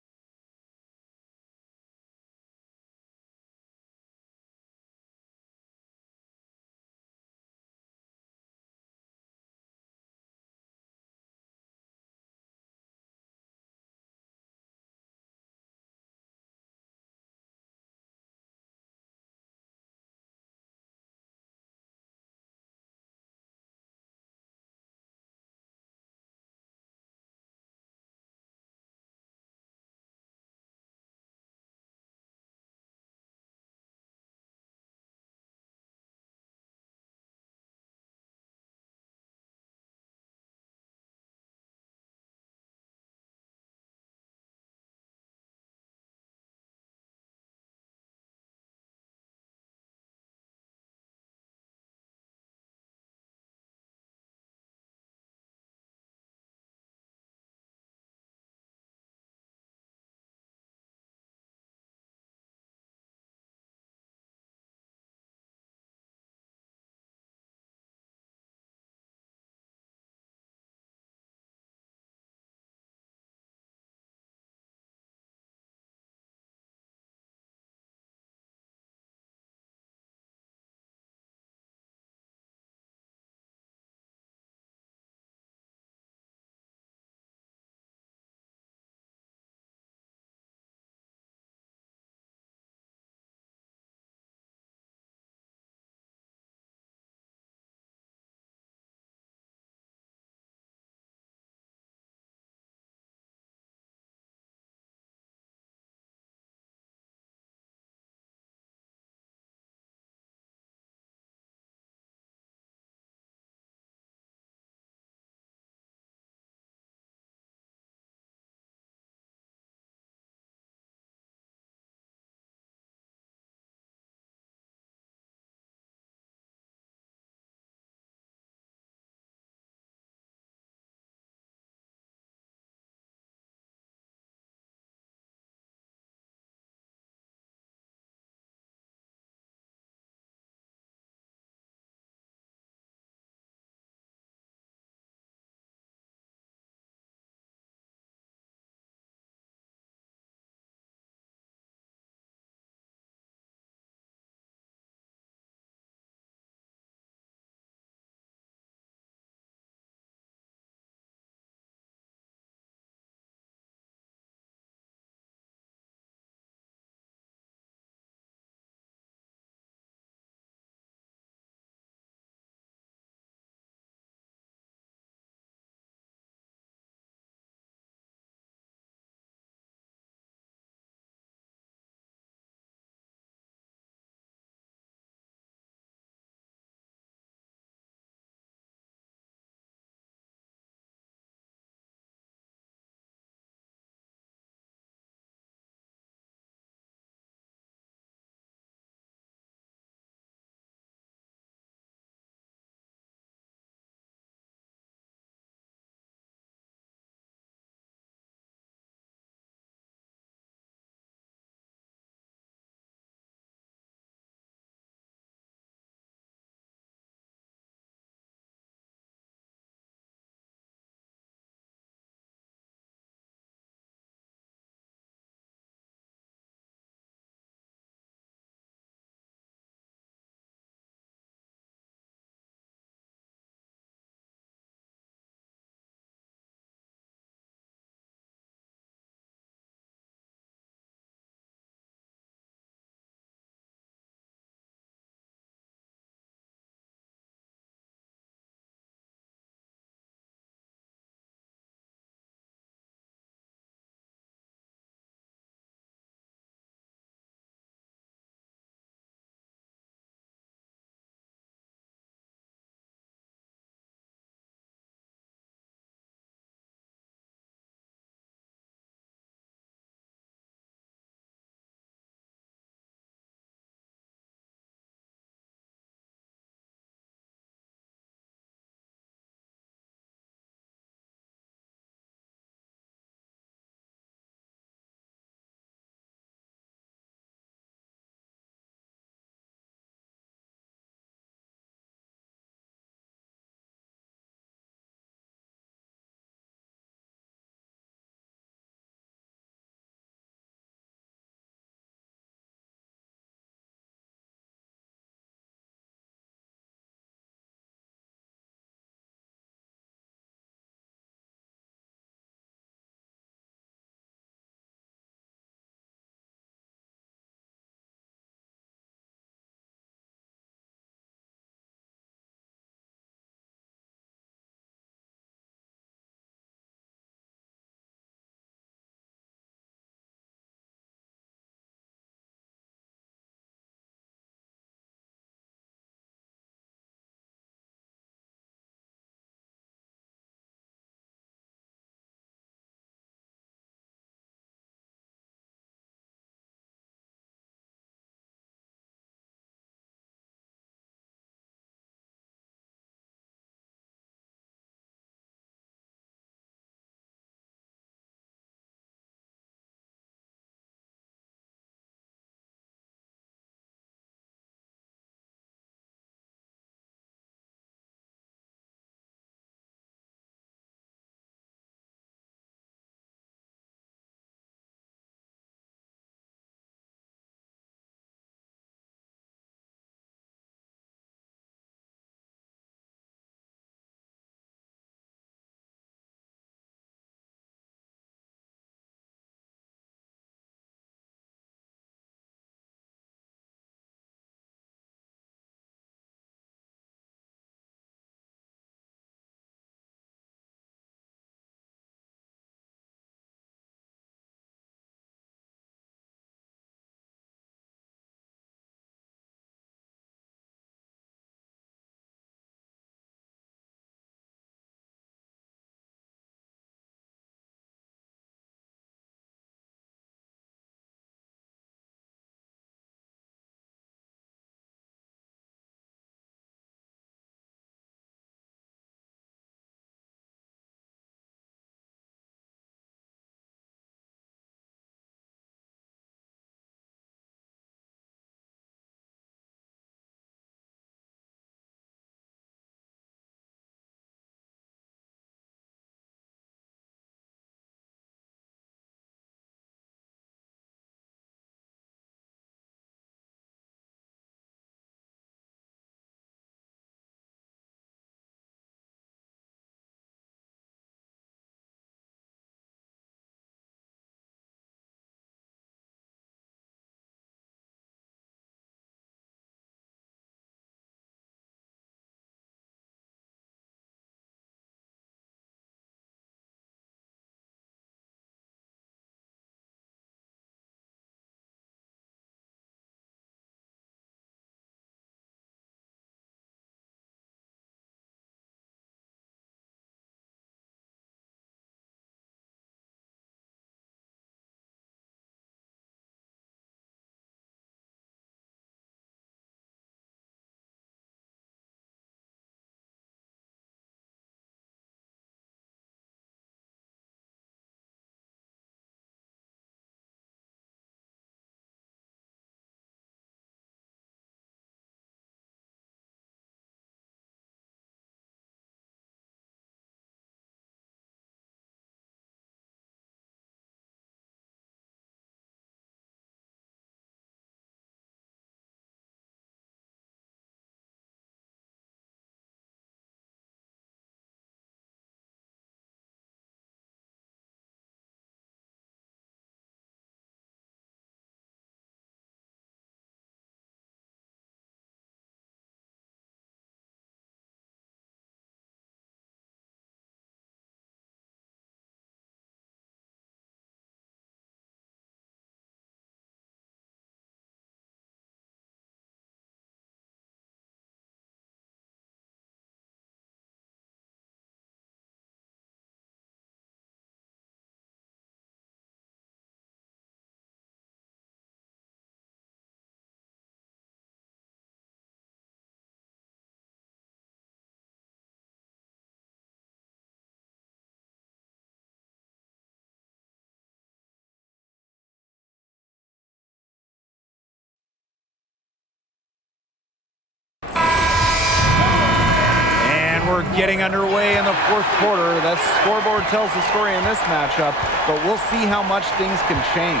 we're getting underway in the fourth quarter. That scoreboard tells the story in this matchup, but we'll see how much things can change.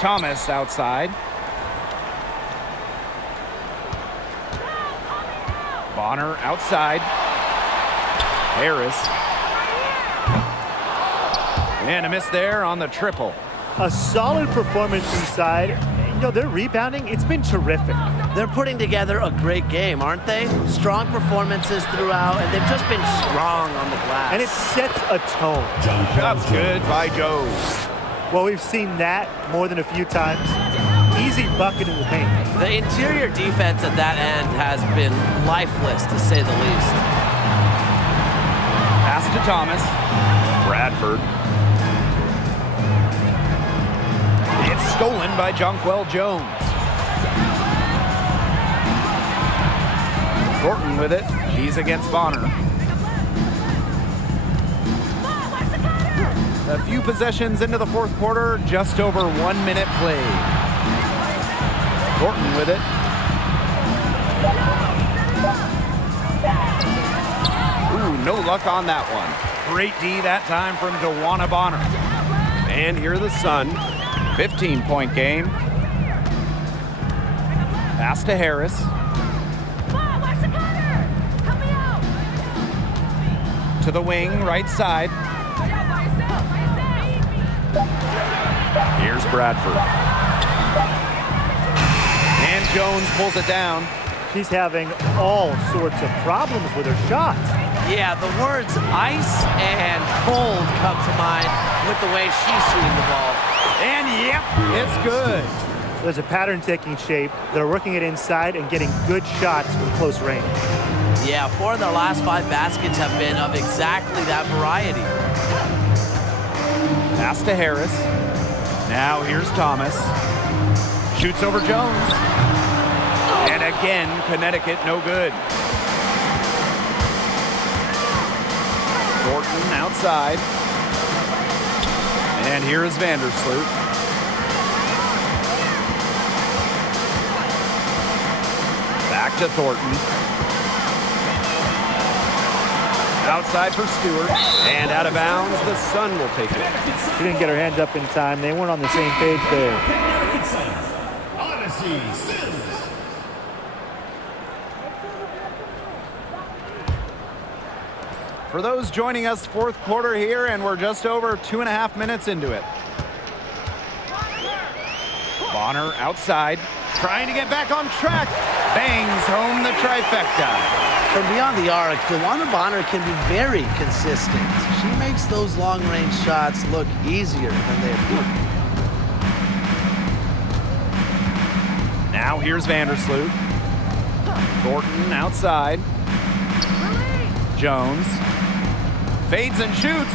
Thomas outside. Bonner outside. Harris. And a miss there on the triple. A solid performance inside. You know, their rebounding, it's been terrific. They're putting together a great game, aren't they? Strong performances throughout, and they've just been strong on the glass. And it sets a tone. Shots good by Joe. Well, we've seen that more than a few times. Easy bucket in the paint. The interior defense at that end has been lifeless, to say the least. Pass to Thomas. Bradford. It's stolen by Jonquel Jones. Thornton with it. He's against Bonner. A few possessions into the fourth quarter, just over 1 minute played. Thornton with it. Ooh, no luck on that one. Great D that time from DeWanna Bonner. And here are the Sun. 15-point game. Pass to Harris. To the wing, right side. Here's Bradford. And Jones pulls it down. She's having all sorts of problems with her shots. Yeah, the words ice and cold come to mind with the way she's shooting the ball. And yep, it's good. There's a pattern taking shape. They're working it inside and getting good shots from close range. Yeah, 4 of their last 5 baskets have been of exactly that variety. Pass to Harris. Now here's Thomas. Shoots over Jones. And again, Connecticut no good. Thornton outside. And here is Vandersloot. Back to Thornton. Outside for Stewart. And out of bounds, the Sun will take it. She didn't get her hands up in time. They weren't on the same page there. Connecticut Suns, Odyssey Sims. For those joining us, fourth quarter here, and we're just over 2.5 minutes into it. Bonner outside, trying to get back on track. Bangs home the trifecta. From beyond the arc, DeWanna Bonner can be very consistent. She makes those long-range shots look easier than they appear. Now here's Vandersloot. Thornton outside. Jones fades and shoots.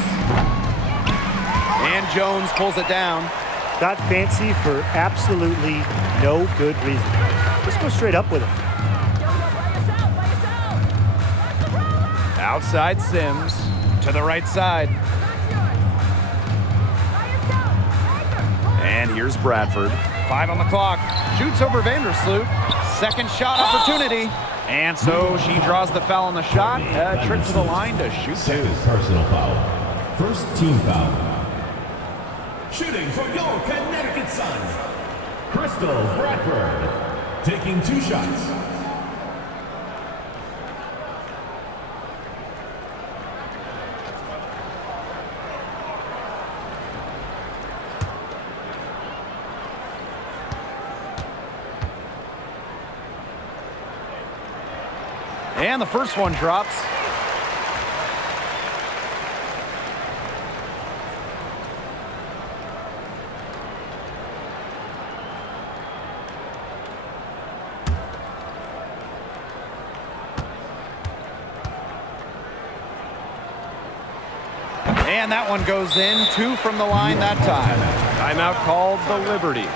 And Jones pulls it down. Got fancy for absolutely no good reason. Just go straight up with it. Outside Sims to the right side. And here's Bradford. 5 on the clock. Shoots over Vandersloot. Second shot opportunity. And so she draws the foul on the shot. A trip to the line to shoot 2. Second personal foul. First team foul. Shooting for your Connecticut Suns, Crystal Bradford, taking 2 shots. And the first one drops. And that one goes in. 2 from the line that time. Timeout called the Liberty.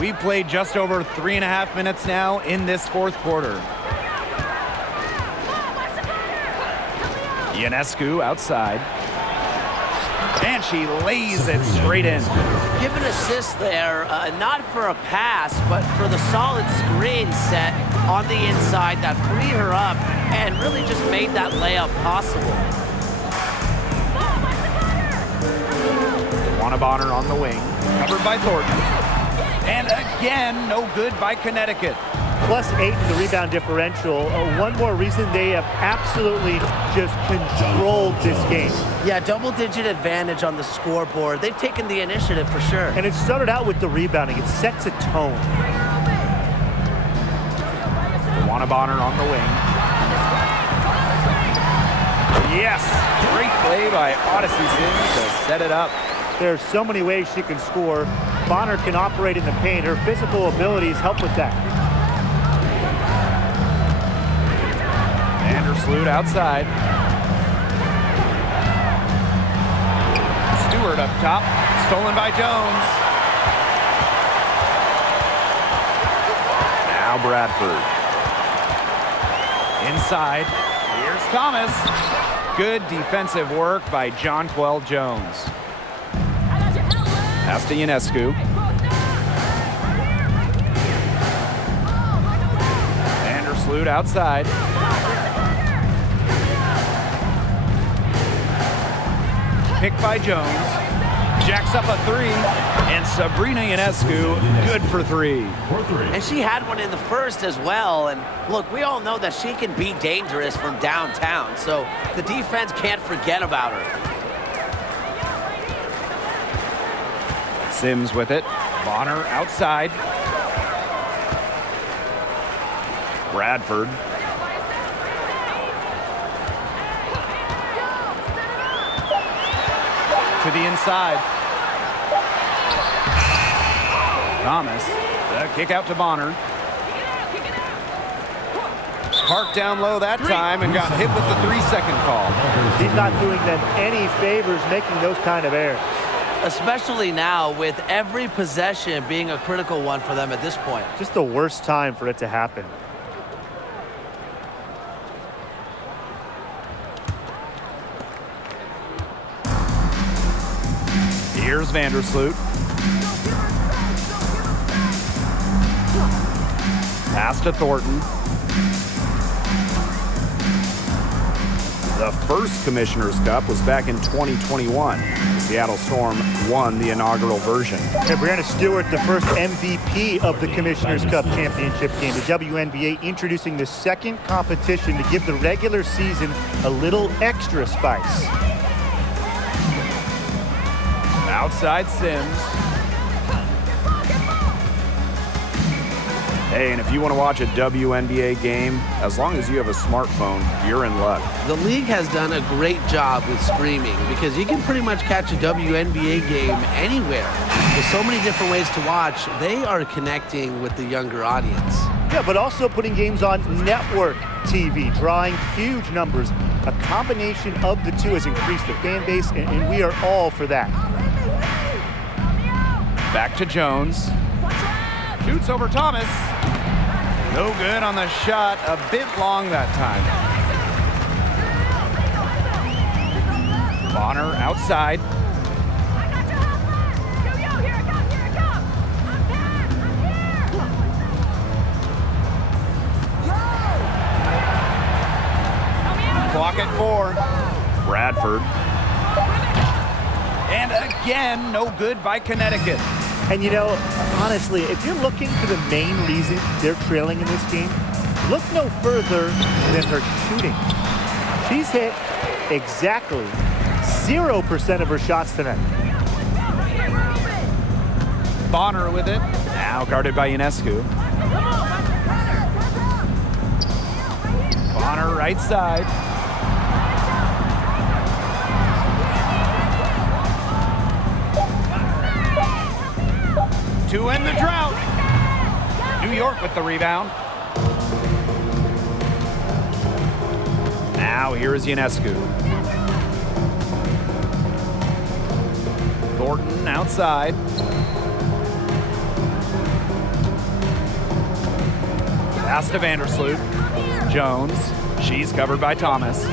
We've played just over 3.5 minutes now in this fourth quarter. Ionescu outside. And she lays it straight in. Give an assist there, not for a pass, but for the solid screen set on the inside that freed her up and really just made that layup possible. Juana Bonner on the wing, covered by Thornton. And again, no good by Connecticut. +8 in the rebound differential. One more reason they have absolutely just controlled this game. Yeah, double-digit advantage on the scoreboard. They've taken the initiative for sure. And it started out with the rebounding. It sets a tone. Juana Bonner on the wing. Yes, great play by Odyssey Sims to set it up. There's so many ways she can score. Bonner can operate in the paint. Her physical abilities help with that. Vandersloot outside. Stewart up top, stolen by Jones. Now Bradford. Inside, here's Thomas. Good defensive work by Jonquel Jones. Pass to Ionescu. Vandersloot outside. Picked by Jones. Jacks up a three. And Sabrina Ionescu, good for three. And she had one in the first as well. And look, we all know that she can be dangerous from downtown. So the defense can't forget about her. Sims with it. Bonner outside. Bradford. To the inside. Thomas. The kick out to Bonner. Parked down low that time and got hit with the 3-second call. He's not doing them any favors making those kind of errors. Especially now with every possession being a critical one for them at this point. Just the worst time for it to happen. Here's Vandersloot. Pass to Thornton. The first Commissioner's Cup was back in 2021. The Seattle Storm won the inaugural version. And Brianna Stewart, the first MVP of the Commissioner's Cup championship game. The WNBA introducing the second competition to give the regular season a little extra spice. Outside Sims. Hey, and if you want to watch a WNBA game, as long as you have a smartphone, you're in luck. The league has done a great job with streaming because you can pretty much catch a WNBA game anywhere. With so many different ways to watch, they are connecting with the younger audience. Yeah, but also putting games on network TV, drawing huge numbers. A combination of the two has increased the fan base, and we are all for that. Back to Jones. Shoots over Thomas. No good on the shot. A bit long that time. Bonner outside. Clock at 4. Bradford. And again, no good by Connecticut. And you know, honestly, if you're looking for the main reason they're trailing in this game, look no further than her shooting. She's hit exactly 0% of her shots tonight. Bonner with it. Now guarded by Ionescu. Bonner right side. To end the drought. New York with the rebound. Now here is Ionescu. Thornton outside. Pass to Vandersloot. Jones. She's covered by Thomas.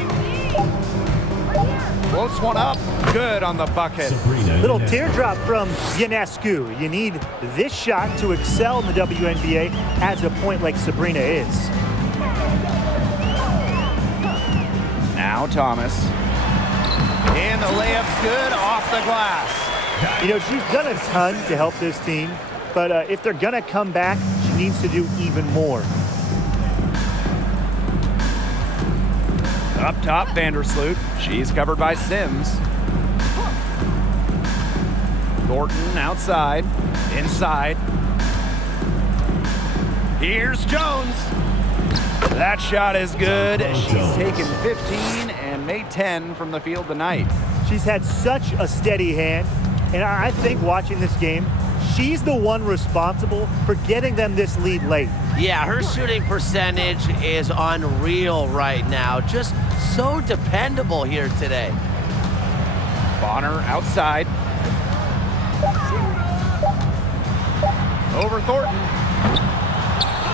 Floats one up. Good on the bucket. Little teardrop from Ionescu. You need this shot to excel in the WNBA as a point like Sabrina is. Now Thomas. And the layup's good off the glass. You know, she's done a ton to help this team, but if they're going to come back, she needs to do even more. Up top, Vandersloot. She's covered by Sims. Thornton outside. Inside. Here's Jones. That shot is good. She's taken 15 and made 10 from the field tonight. She's had such a steady hand, and I think watching this game, she's the one responsible for getting them this lead late. Yeah, her shooting percentage is unreal right now. Just so dependable here today. Bonner outside. Over Thornton.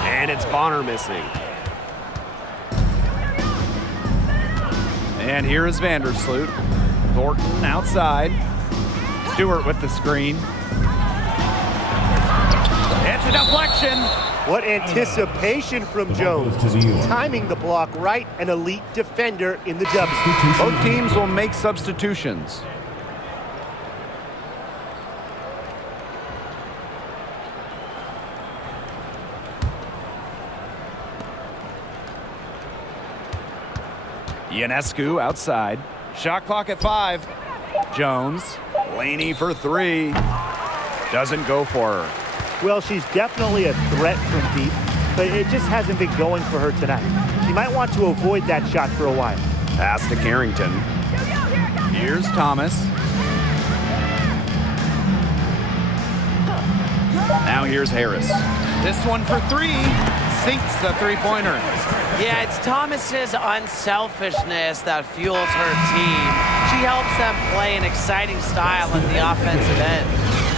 And it's Bonner missing. And here is Vandersloot. Thornton outside. Stewart with the screen. It's a deflection. What anticipation from Jones. Timing the block right, an elite defender in the W. Both teams will make substitutions. Ionescu outside. Shot clock at 5. Jones. Laney for 3. Doesn't go for her. Well, she's definitely a threat from deep, but it just hasn't been going for her tonight. She might want to avoid that shot for a while. Pass to Carrington. Here's Thomas. Now here's Harris. This one for 3. Sinks the three-pointer. Yeah, it's Thomas's unselfishness that fuels her team. She helps them play an exciting style at the offensive end.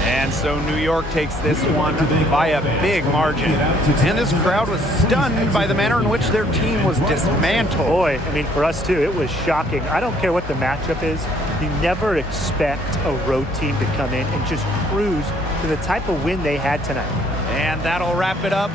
And so New York takes this one by a big margin. And this crowd was stunned by the manner in which their team was dismantled. Boy, I mean, for us too, it was shocking. I don't care what the matchup is. You never expect a road team to come in and just cruise to the type of win they had tonight. And that'll wrap it up